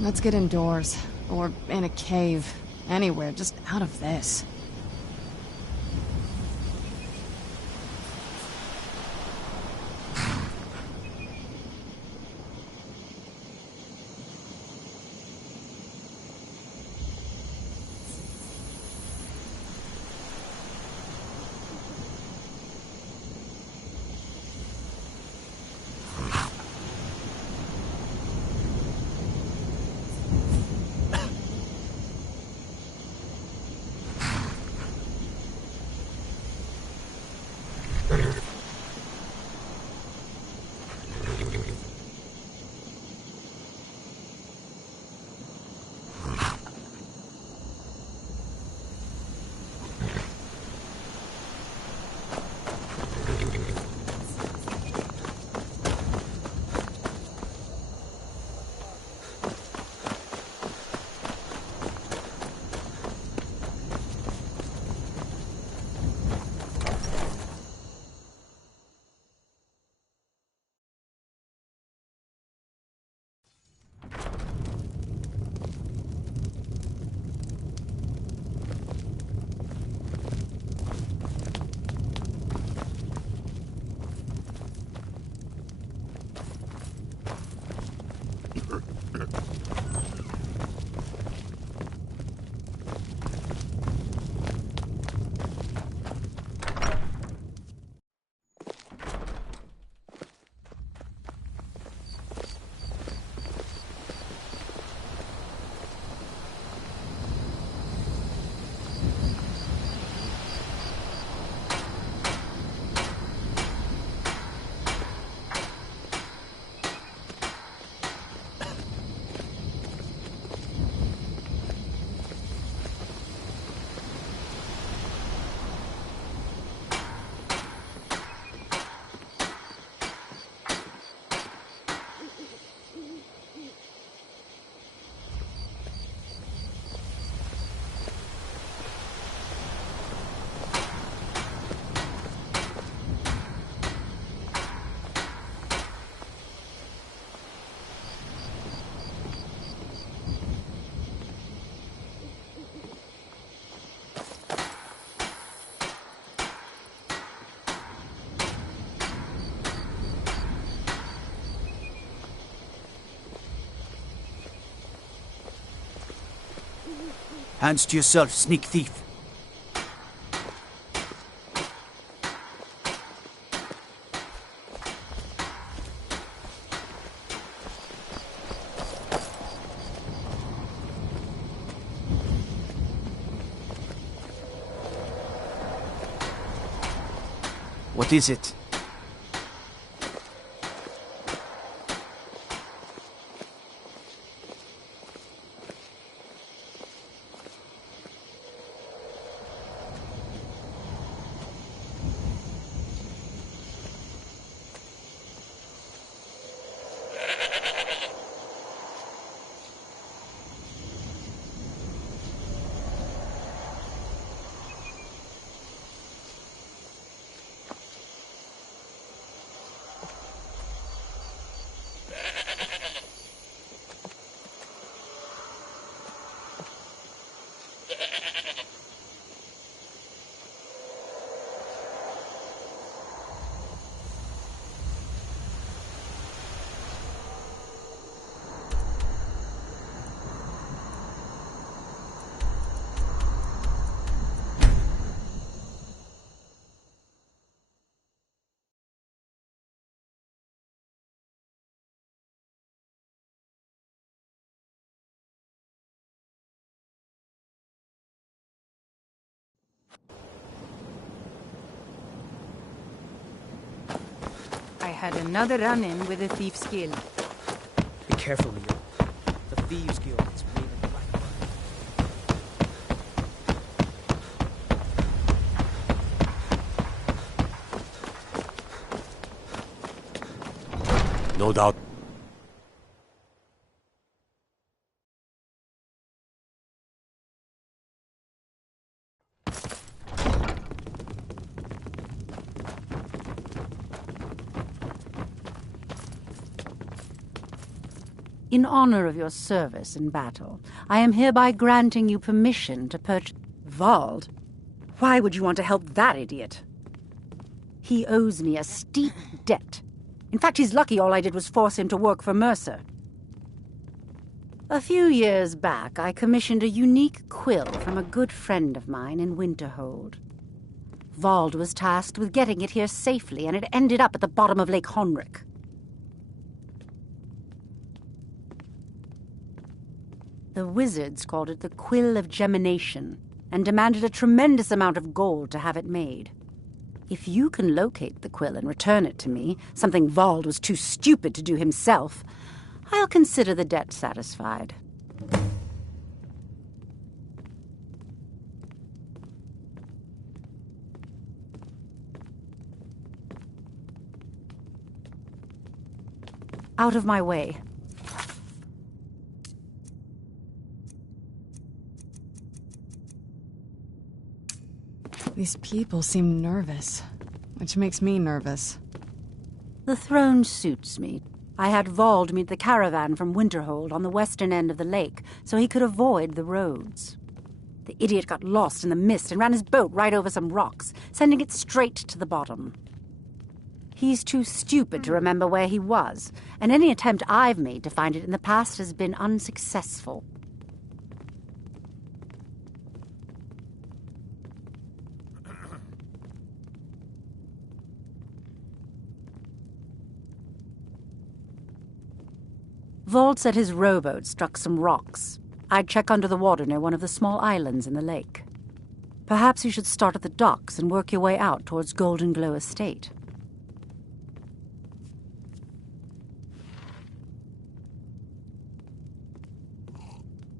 Let's get indoors. Or in a cave. Anywhere, just out of this. Hands to yourself, sneak thief. What is it? I had another run-in with a thief's guild. Be careful, Leo. The Thieves Guild is waving right. No doubt. In honor of your service in battle, I am hereby granting you permission to purchase... Vald? Why would you want to help that idiot? He owes me a steep debt. In fact, he's lucky all I did was force him to work for Mercer. A few years back, I commissioned a unique quill from a good friend of mine in Winterhold. Vald was tasked with getting it here safely, and it ended up at the bottom of Lake Honrick. The wizards called it the Quill of Gemination, and demanded a tremendous amount of gold to have it made. If you can locate the quill and return it to me, something Vald was too stupid to do himself, I'll consider the debt satisfied. Out of my way. These people seem nervous, which makes me nervous. The throne suits me. I had Vald meet the caravan from Winterhold on the western end of the lake, so he could avoid the roads. The idiot got lost in the mist and ran his boat right over some rocks, sending it straight to the bottom. He's too stupid to remember where he was, and any attempt I've made to find it in the past has been unsuccessful. Vald said his rowboat struck some rocks. I'd check under the water near one of the small islands in the lake. Perhaps you should start at the docks and work your way out towards Golden Glow Estate.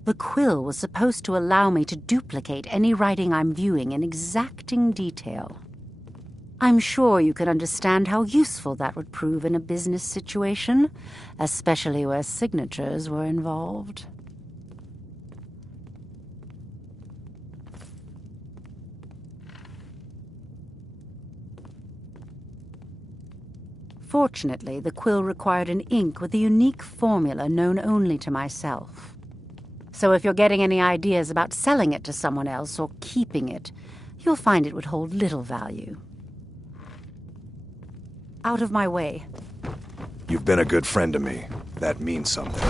The quill was supposed to allow me to duplicate any writing I'm viewing in exacting detail. I'm sure you can understand how useful that would prove in a business situation, especially where signatures were involved. Fortunately, the quill required an ink with a unique formula known only to myself. So if you're getting any ideas about selling it to someone else or keeping it, you'll find it would hold little value. Out of my way. You've been a good friend to me. That means something.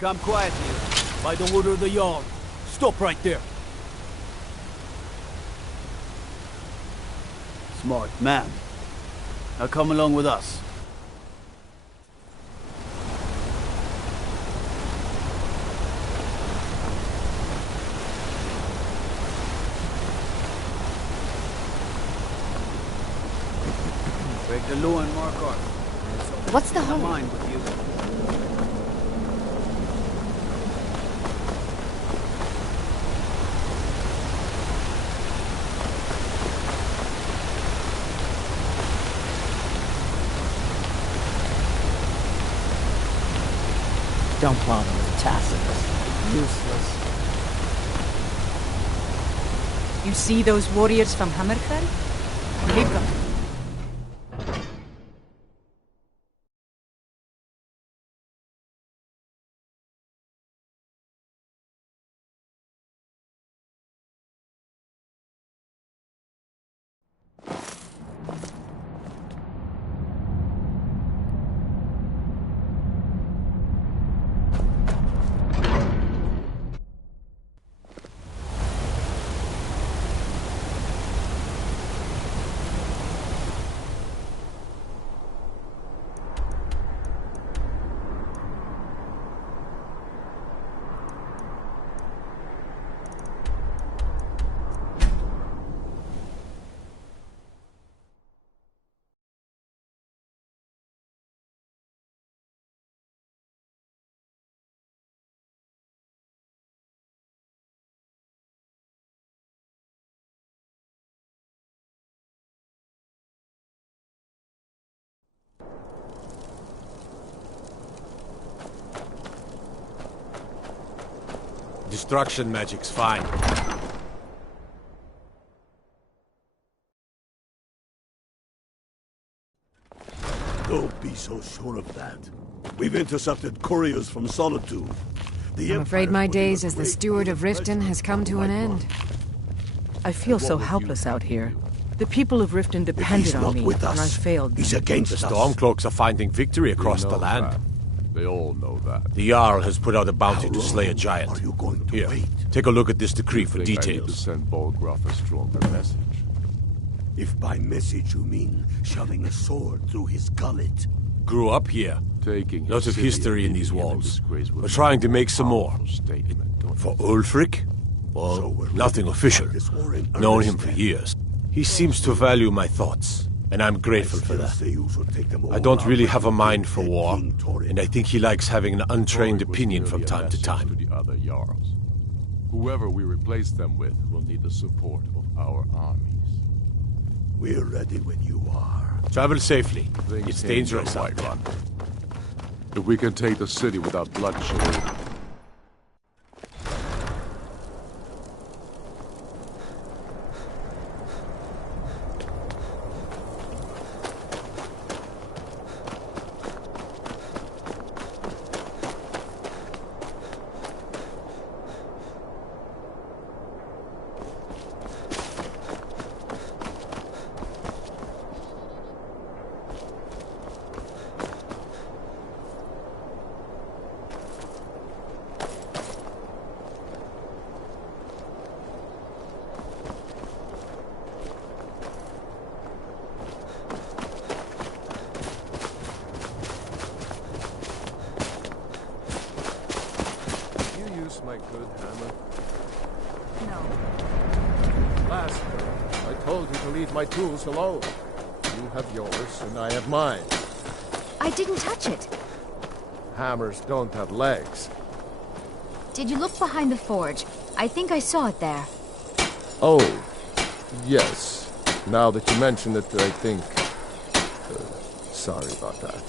Come quietly, by the order of the Jarl. Stop right there. Smart man. Now come along with us. Break the law and mark off. What's the hole? Mind with you. Don't bother with Tacitus. Useless. You see those warriors from Hammerfell? They've got... Destruction magic's fine. Don't be so sure of that. We've intercepted couriers from Solitude. I'm afraid my days as the steward of Riften has come to an end. I feel so helpless out here. The people of Riften depended on me, and I failed them. He's against us. The Stormcloaks are finding victory across the land. That. They all know that. The Jarl has put out a bounty to slay a giant. Here, take a look at this decree for details. I need to send Bolgraf a stronger message. If by message you mean shoving a sword through his gullet. Grew up here. Taking lots of history in these walls. We're trying to make some more. For Ulfric? Well, nothing official. Known him for years. He seems to value my thoughts, and I'm grateful for that. I don't really have a mind for war, and I think he likes having an untrained opinion from time to time. The other Jarls. Whoever we replace them with will need the support of our armies. We're ready when you are. Travel safely. It's dangerous out there. If we can take the city without bloodshed... My good hammer? No. Last time, I told you to leave my tools alone. You have yours, and I have mine. I didn't touch it. Hammers don't have legs. Did you look behind the forge? I think I saw it there. Oh, yes. Now that you mention it, I think... sorry about that.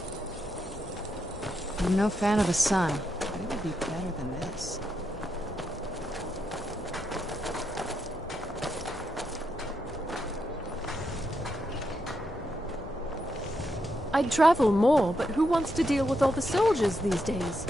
I'm no fan of the sun, but it would be better than this. I'd travel more, but who wants to deal with all the soldiers these days?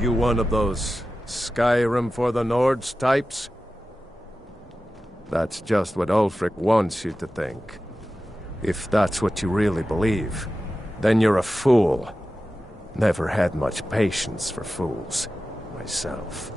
You one of those Skyrim for the Nords types? That's just what Ulfric wants you to think. If that's what you really believe, then you're a fool. Never had much patience for fools, myself.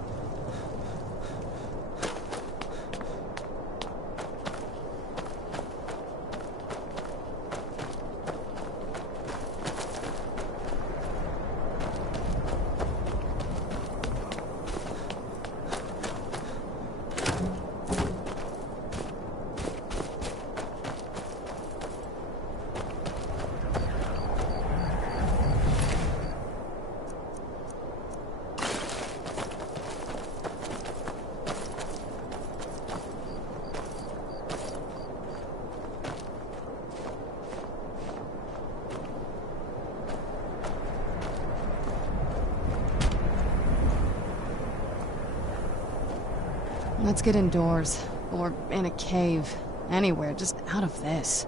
Let's get indoors. Or in a cave. Anywhere, just out of this.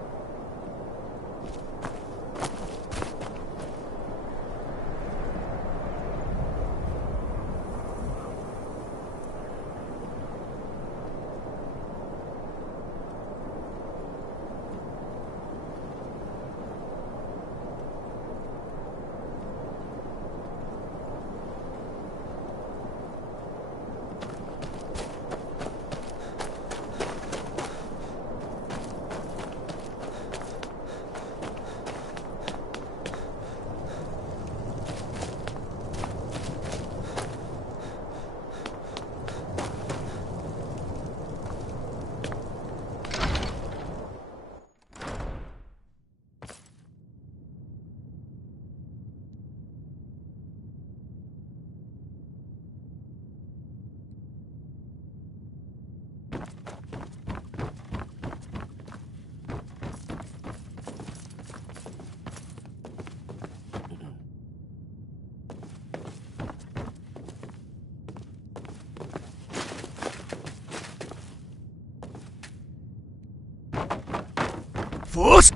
Force!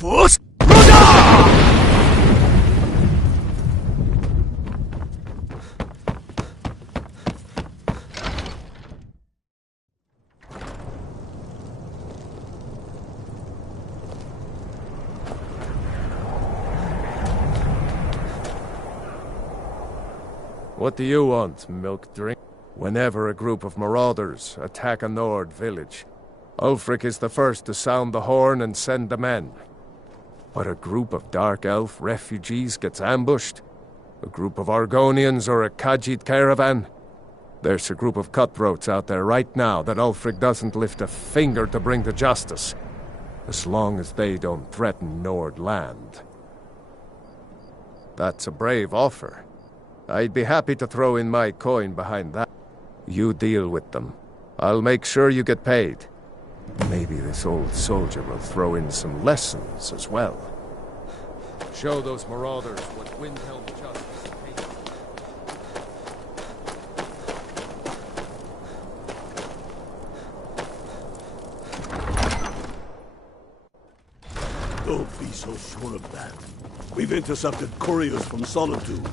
Fus! What do you want, milk drink? Whenever a group of marauders attack a Nord village, Ulfric is the first to sound the horn and send the men. But a group of Dark Elf refugees gets ambushed? A group of Argonians or a Khajiit caravan? There's a group of cutthroats out there right now that Ulfric doesn't lift a finger to bring to justice. As long as they don't threaten Nord land. That's a brave offer. I'd be happy to throw in my coin behind that. You deal with them. I'll make sure you get paid. Maybe this old soldier will throw in some lessons as well. Show those marauders what Windhelm justice takes. Don't be so sure of that. We've intercepted couriers from Solitude.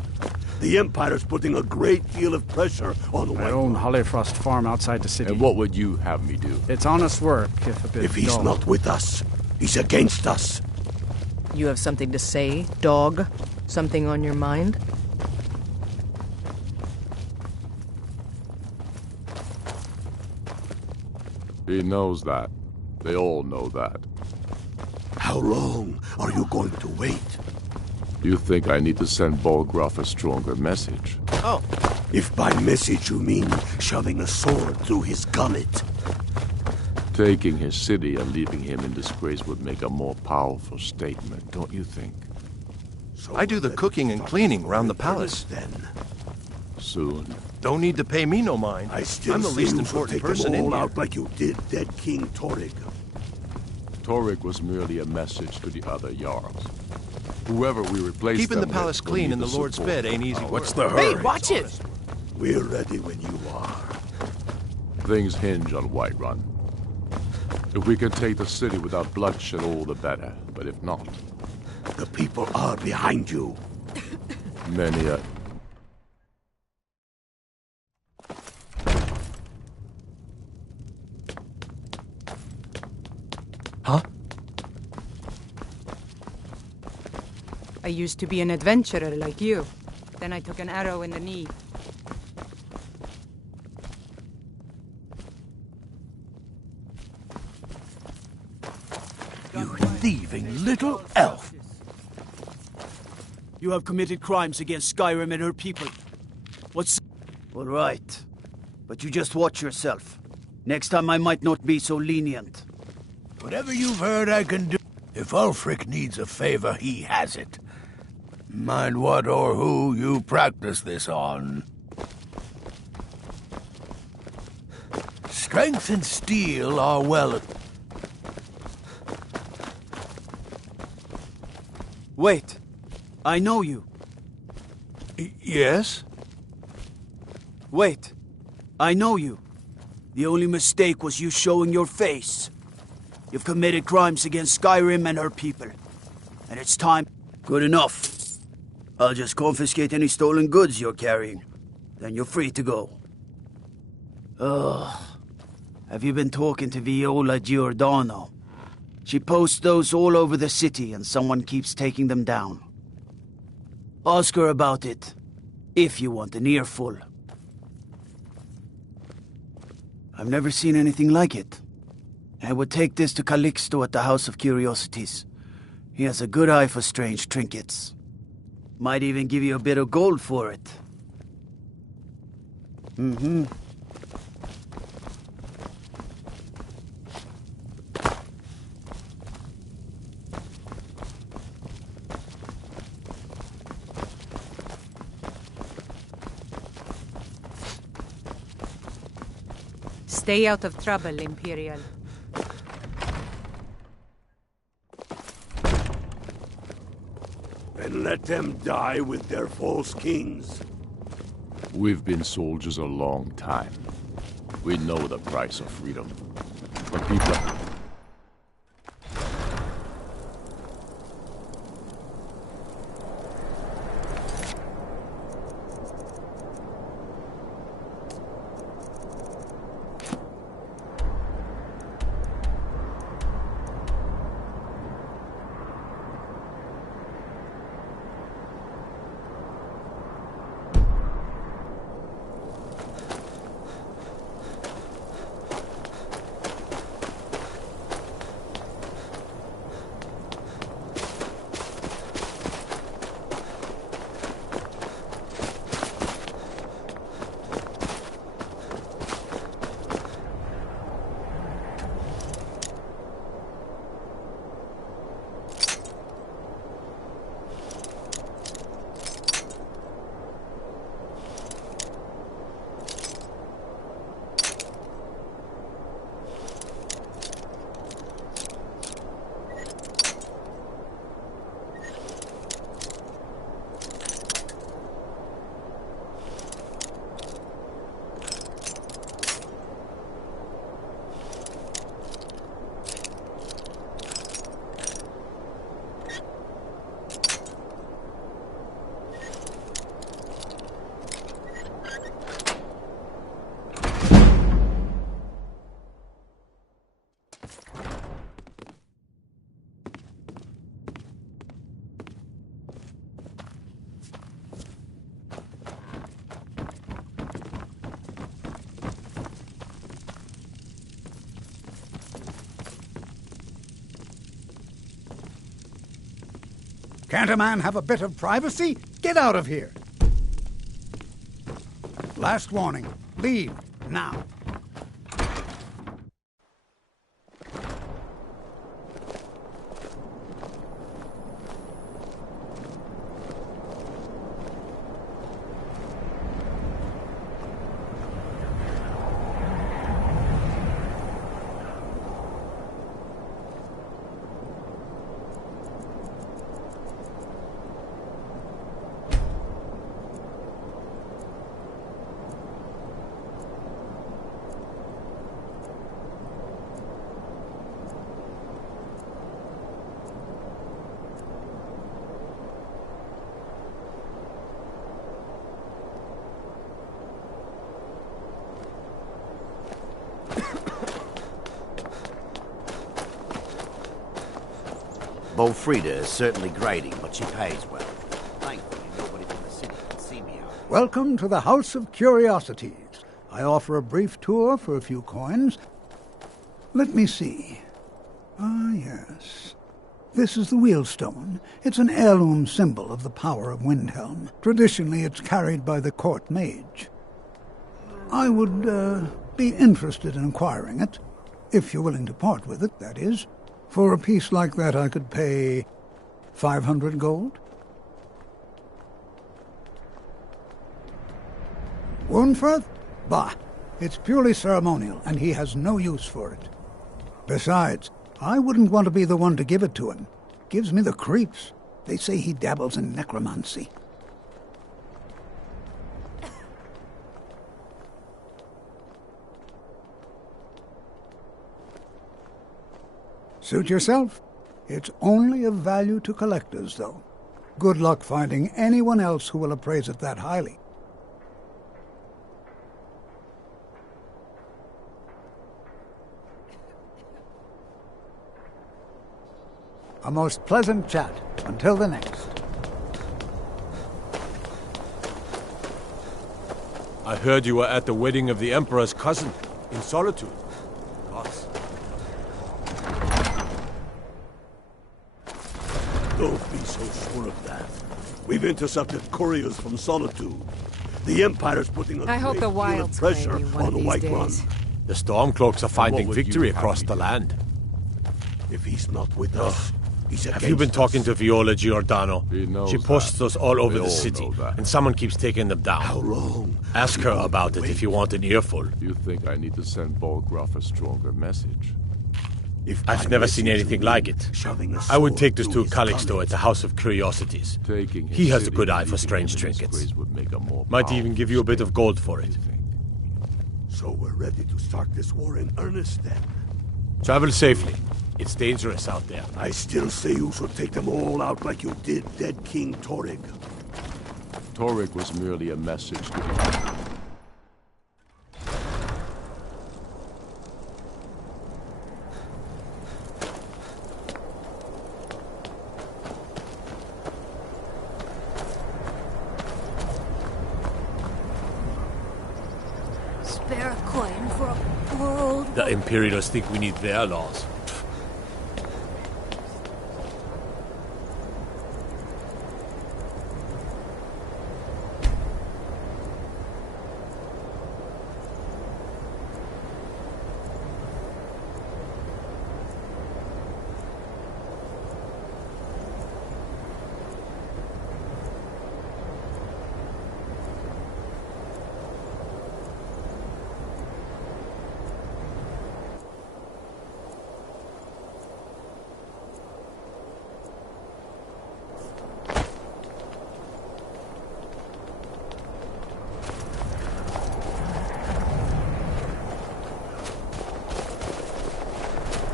The Empire's putting a great deal of pressure on I own Hollifrost Farm outside the city. And what would you have me do? It's honest work, if a bit If he's dull. not with us, he's against us. You have something to say, dog? Something on your mind? He knows that. They all know that. How long are you going to wait? You think I need to send Bolgraf a stronger message? Oh. If by message you mean shoving a sword through his gullet. Taking his city and leaving him in disgrace would make a more powerful statement, don't you think? So I do the cooking and cleaning around the palace. Then. Soon. Don't need to pay me no mind. I'm the least important person in all here. out like you did dead King Torrig. Torrig was merely a message to the other Jarls. Whoever we replace Keeping the them palace with will clean need in the Lord's support. bed ain't easy. What's the hurry? Hey, watch it! We're ready when you are. Things hinge on Whiterun. If we can take the city without bloodshed, all the better. But if not... The people are behind you. Many a... Huh? I used to be an adventurer like you. Then I took an arrow in the knee. You thieving little elf! You have committed crimes against Skyrim and her people. What's... All right. But you just watch yourself. Next time I might not be so lenient. Whatever you've heard I can do. If Ulfric needs a favor, he has it. Mind what or who you practice this on. Strength and steel are well... Wait. I know you. Yes? Wait. I know you. The only mistake was you showing your face. You've committed crimes against Skyrim and her people. And it's time... Good enough. I'll just confiscate any stolen goods you're carrying. Then you're free to go. Ugh. Have you been talking to Viola Giordano? She posts those all over the city and someone keeps taking them down. Ask her about it, if you want an earful. I've never seen anything like it. I would take this to Calixto at the House of Curiosities. He has a good eye for strange trinkets. Might even give you a bit of gold for it. Mm-hmm. Stay out of trouble, Imperial. And let them die with their false kings. We've been soldiers a long time. We know the price of freedom. But people... Can't a man have a bit of privacy? Get out of here! Last warning. Leave, now. Bolfrida is certainly grating, but she pays well. Thankfully, nobody from the city can see me out. Welcome to the House of Curiosities. I offer a brief tour for a few coins. Let me see. Ah, yes. This is the wheelstone. It's an heirloom symbol of the power of Windhelm. Traditionally, it's carried by the court mage. I would be interested in acquiring it, if you're willing to part with it, that is. For a piece like that, I could pay 500 gold. Woundfirth? Bah, it's purely ceremonial, and he has no use for it. Besides, I wouldn't want to be the one to give it to him. Gives me the creeps. They say he dabbles in necromancy. Suit yourself. It's only of value to collectors, though. Good luck finding anyone else who will appraise it that highly. A most pleasant chat. Until the next. I heard you were at the wedding of the Emperor's cousin, in Solitude. Gods. Don't be so sure of that. We've intercepted couriers from Solitude. The Empire's putting a I hope the Wilds pressure claim you one on of the these White days. Run. The Stormcloaks are finding victory across the land. If he's not with us, he's against Have you been us. talking to Viola Giordano? knows She posts those all over They the all city, know that. and someone keeps taking them down. How long? Ask her about it if you want an earful. You think I need to send Bolgraf a stronger message? I've never seen anything like it. I would take this to Calixto at the House of Curiosities. He has a good eye for strange trinkets. Might even give you a bit of gold for it. So we're ready to start this war in earnest then? Travel safely. It's dangerous out there. I still say you should take them all out like you did dead King Torrig. Torrig was merely a message to the... Spare a coin for a poor old... The Imperials think we need their laws.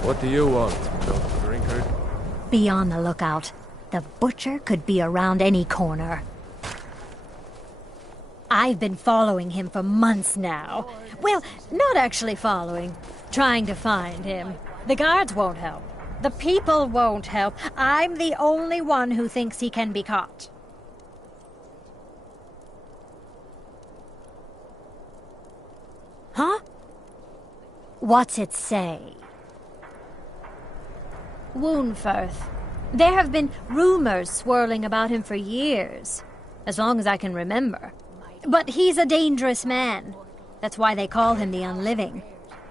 What do you want, milk drinker? Be on the lookout. The butcher could be around any corner. I've been following him for months now. Well, not actually following. Trying to find him. The guards won't help. The people won't help. I'm the only one who thinks he can be caught. Huh? What's it say? Woundfirth. There have been rumors swirling about him for years, as long as I can remember. But he's a dangerous man. That's why they call him the Unliving.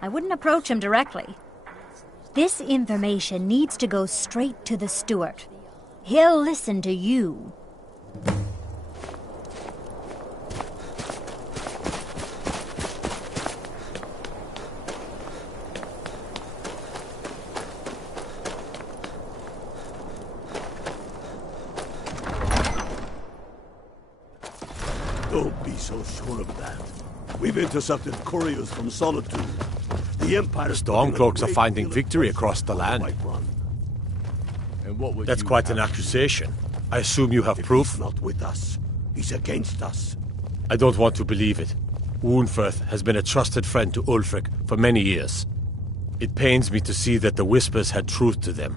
I wouldn't approach him directly. This information needs to go straight to the steward. He'll listen to you. Don't be so sure of that. We've intercepted couriers from Solitude. The Empire... The Stormcloaks are finding victory across the land. That's quite an accusation. I assume you have proof? He's not with us. He's against us. I don't want to believe it. Woundfirth has been a trusted friend to Ulfric for many years. It pains me to see that the Whispers had truth to them.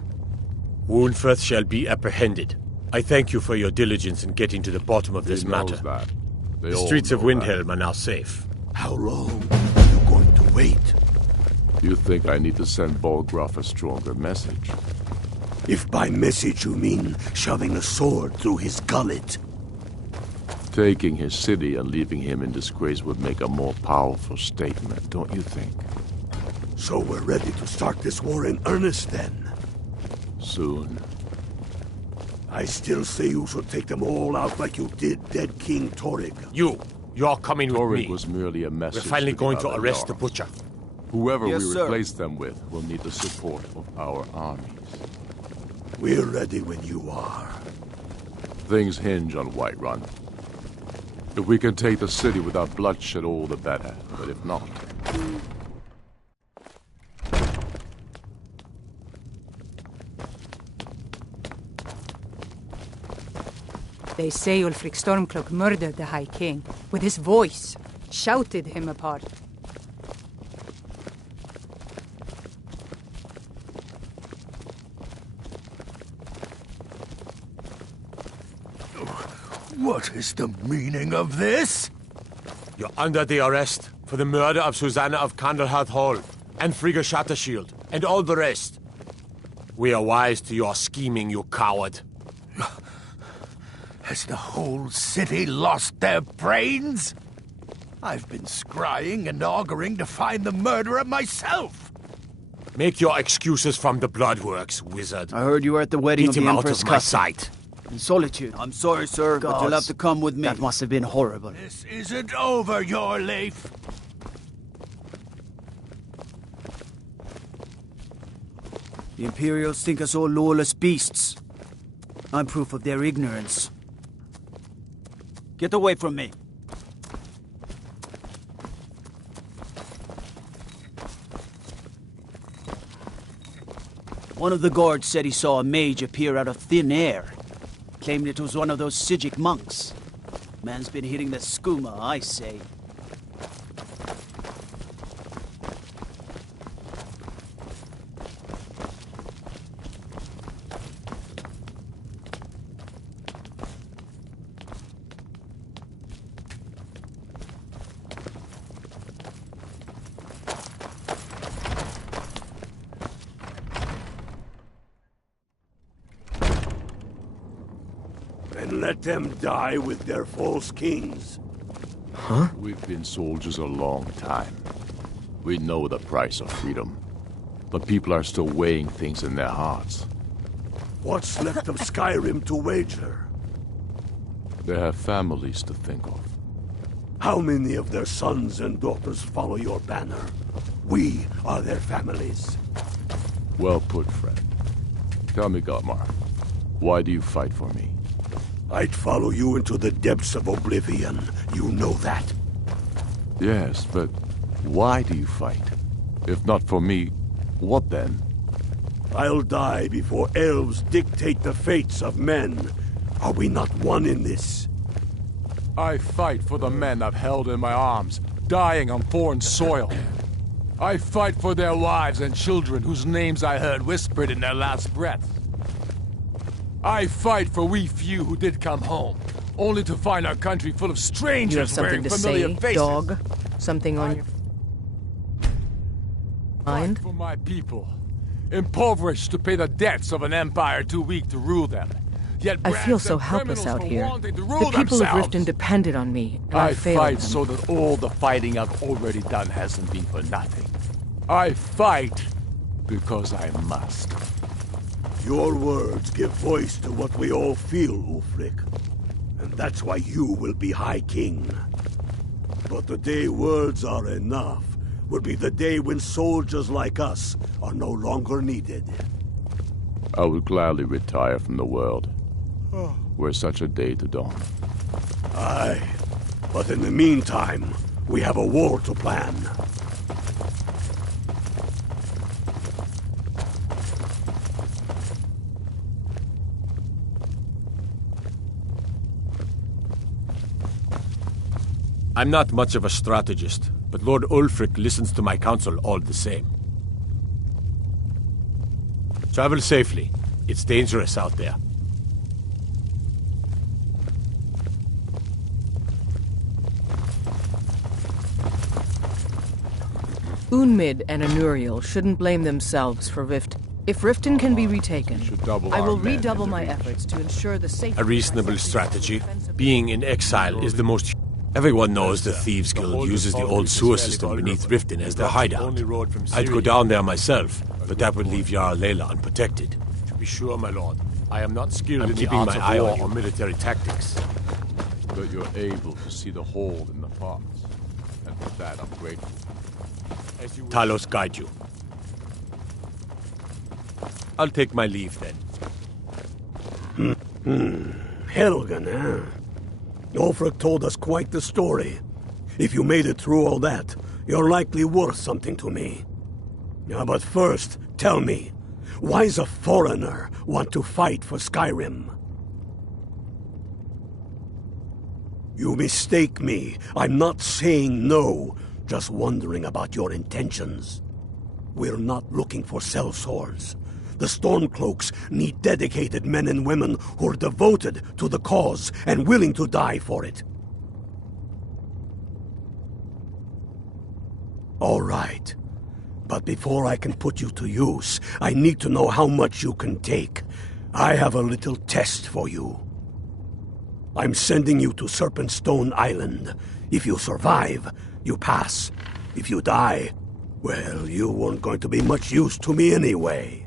Woundfirth shall be apprehended. I thank you for your diligence in getting to the bottom of this matter. The streets of Windhelm are now safe. How long are you going to wait? You think I need to send Bolgraf a stronger message? If by message you mean shoving a sword through his gullet. Taking his city and leaving him in disgrace would make a more powerful statement, don't you think? So we're ready to start this war in earnest then? Soon. I still say you should take them all out like you did dead King Torrig. You're coming with me. Torrig was merely a message. We're finally going to arrest the butcher. Whoever we replace them with will need the support of our armies. We're ready when you are. Things hinge on Whiterun. If we can take the city without bloodshed, all the better. But if not... They say Ulfric Stormcloak murdered the High King with his voice, shouted him apart. What is the meaning of this? You're under the arrest for the murder of Susanna of Candlehearth Hall, and Frigga Shattershield, and all the rest. We are wise to your scheming, you coward. Has the whole city lost their brains? I've been scrying and auguring to find the murderer myself. Make your excuses from the bloodworks, wizard. I heard you were at the wedding of the Empress out of my sight. In Solitude. I'm sorry, sir, but you'll have to come with me. That must have been horrible. This isn't over, your Leif. The Imperials think us all lawless beasts. I'm proof of their ignorance. Get away from me. One of the guards said he saw a mage appear out of thin air. Claimed it was one of those Sijic monks. Man's been hitting the skooma, I say. And let them die with their false kings. Huh? We've been soldiers a long time. We know the price of freedom. But people are still weighing things in their hearts. What's left of Skyrim to wager? They have families to think of. How many of their sons and daughters follow your banner? We are their families. Well put, friend. Tell me, Gotmar, why do you fight for me? I'd follow you into the depths of oblivion. You know that. Yes, but why do you fight? If not for me, what then? I'll die before elves dictate the fates of men. Are we not one in this? I fight for the men I've held in my arms, dying on foreign soil. I fight for their wives and children whose names I heard whispered in their last breath. I fight for we few who did come home, only to find our country full of strangers You have something wearing to familiar say, faces. dog? Something on your mind? Fight for my people, impoverished to pay the debts of an empire too weak to rule them. Yet I feel so helpless out here. The people of Riften depended on me, and I failed fight them. so that all the fighting I've already done hasn't been for nothing. I fight because I must. Your words give voice to what we all feel, Ulfric. And that's why you will be High King. But the day words are enough will be the day when soldiers like us are no longer needed. I would gladly retire from the world, were such a day to dawn. Aye, but in the meantime, we have a war to plan. I'm not much of a strategist, but Lord Ulfric listens to my counsel all the same. Travel safely. It's dangerous out there. Unmid and Anuriel shouldn't blame themselves for Rift. If Riften can be retaken, I will redouble my efforts to ensure the safety. A reasonable strategy. Being in exile is the most... Everyone knows the Thieves Guild uses the old sewer system beneath Riften as their hideout. I'd go down there myself, but that would leave Jarl Layla unprotected. To be sure, my lord, I am not skilled I'm in the keeping arts my of eye war on your military tactics. But you're able to see the hole in the parts, and for that I'm grateful. Talos guide you. I'll take my leave then. Helgen, eh? Ulfric told us quite the story. If you made it through all that, you're likely worth something to me. Yeah, but first, tell me, why does a foreigner want to fight for Skyrim? You mistake me. I'm not saying no, just wondering about your intentions. We're not looking for sellswords. The Stormcloaks need dedicated men and women who are devoted to the cause and willing to die for it. All right. But before I can put you to use, I need to know how much you can take. I have a little test for you. I'm sending you to Serpentstone Island. If you survive, you pass. If you die, well, you weren't going to be much use to me anyway.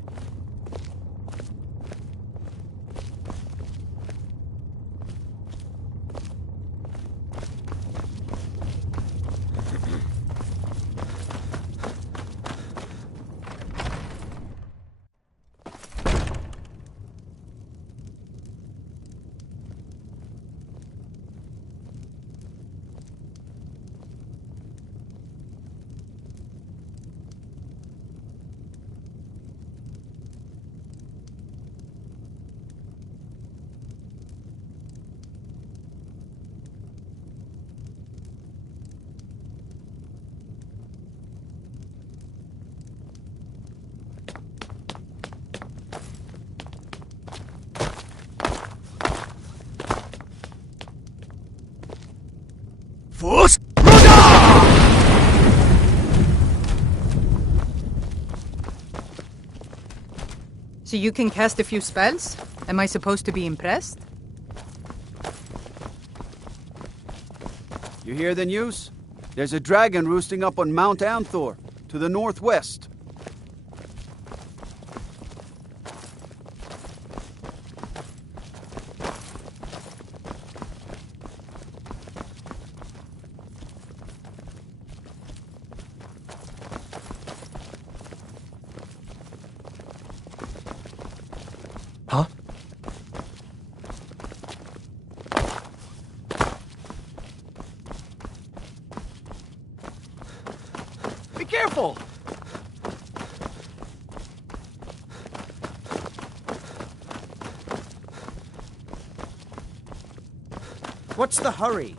So you can cast a few spells? Am I supposed to be impressed? You hear the news? There's a dragon roosting up on Mount Anthor, to the northwest. Huh? Be careful! What's the hurry?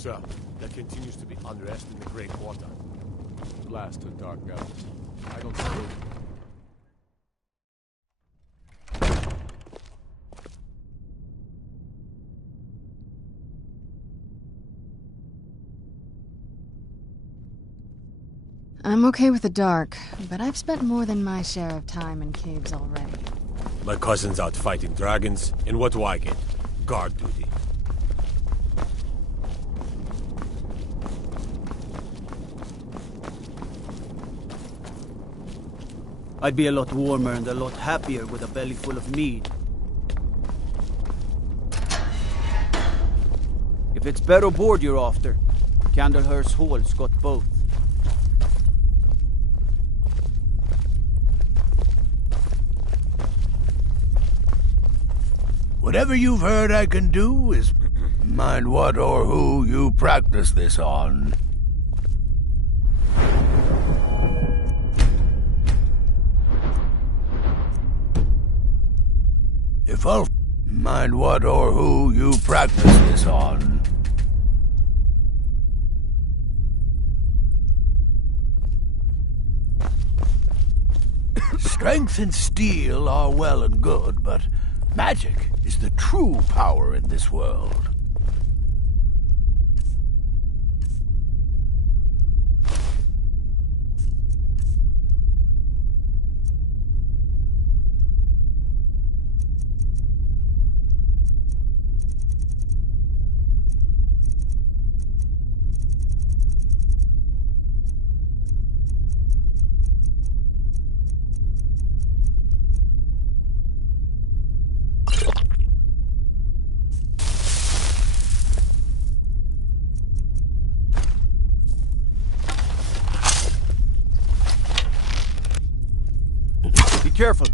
Sir, there continues to be unrest in the Great Water. Blasted dark elves. I don't suppose... I'm okay with the dark, but I've spent more than my share of time in caves already. My cousin's out fighting dragons, and what do I get? Guard duty. I'd be a lot warmer and a lot happier with a belly full of mead. If it's bed or board you're after, Candlehurst Hall's got both. Whatever you've heard I can do is mind what or who you practice this on. If I'll mind what or who you practice this on. Strength and steel are well and good, but magic is the true power in this world. Be careful.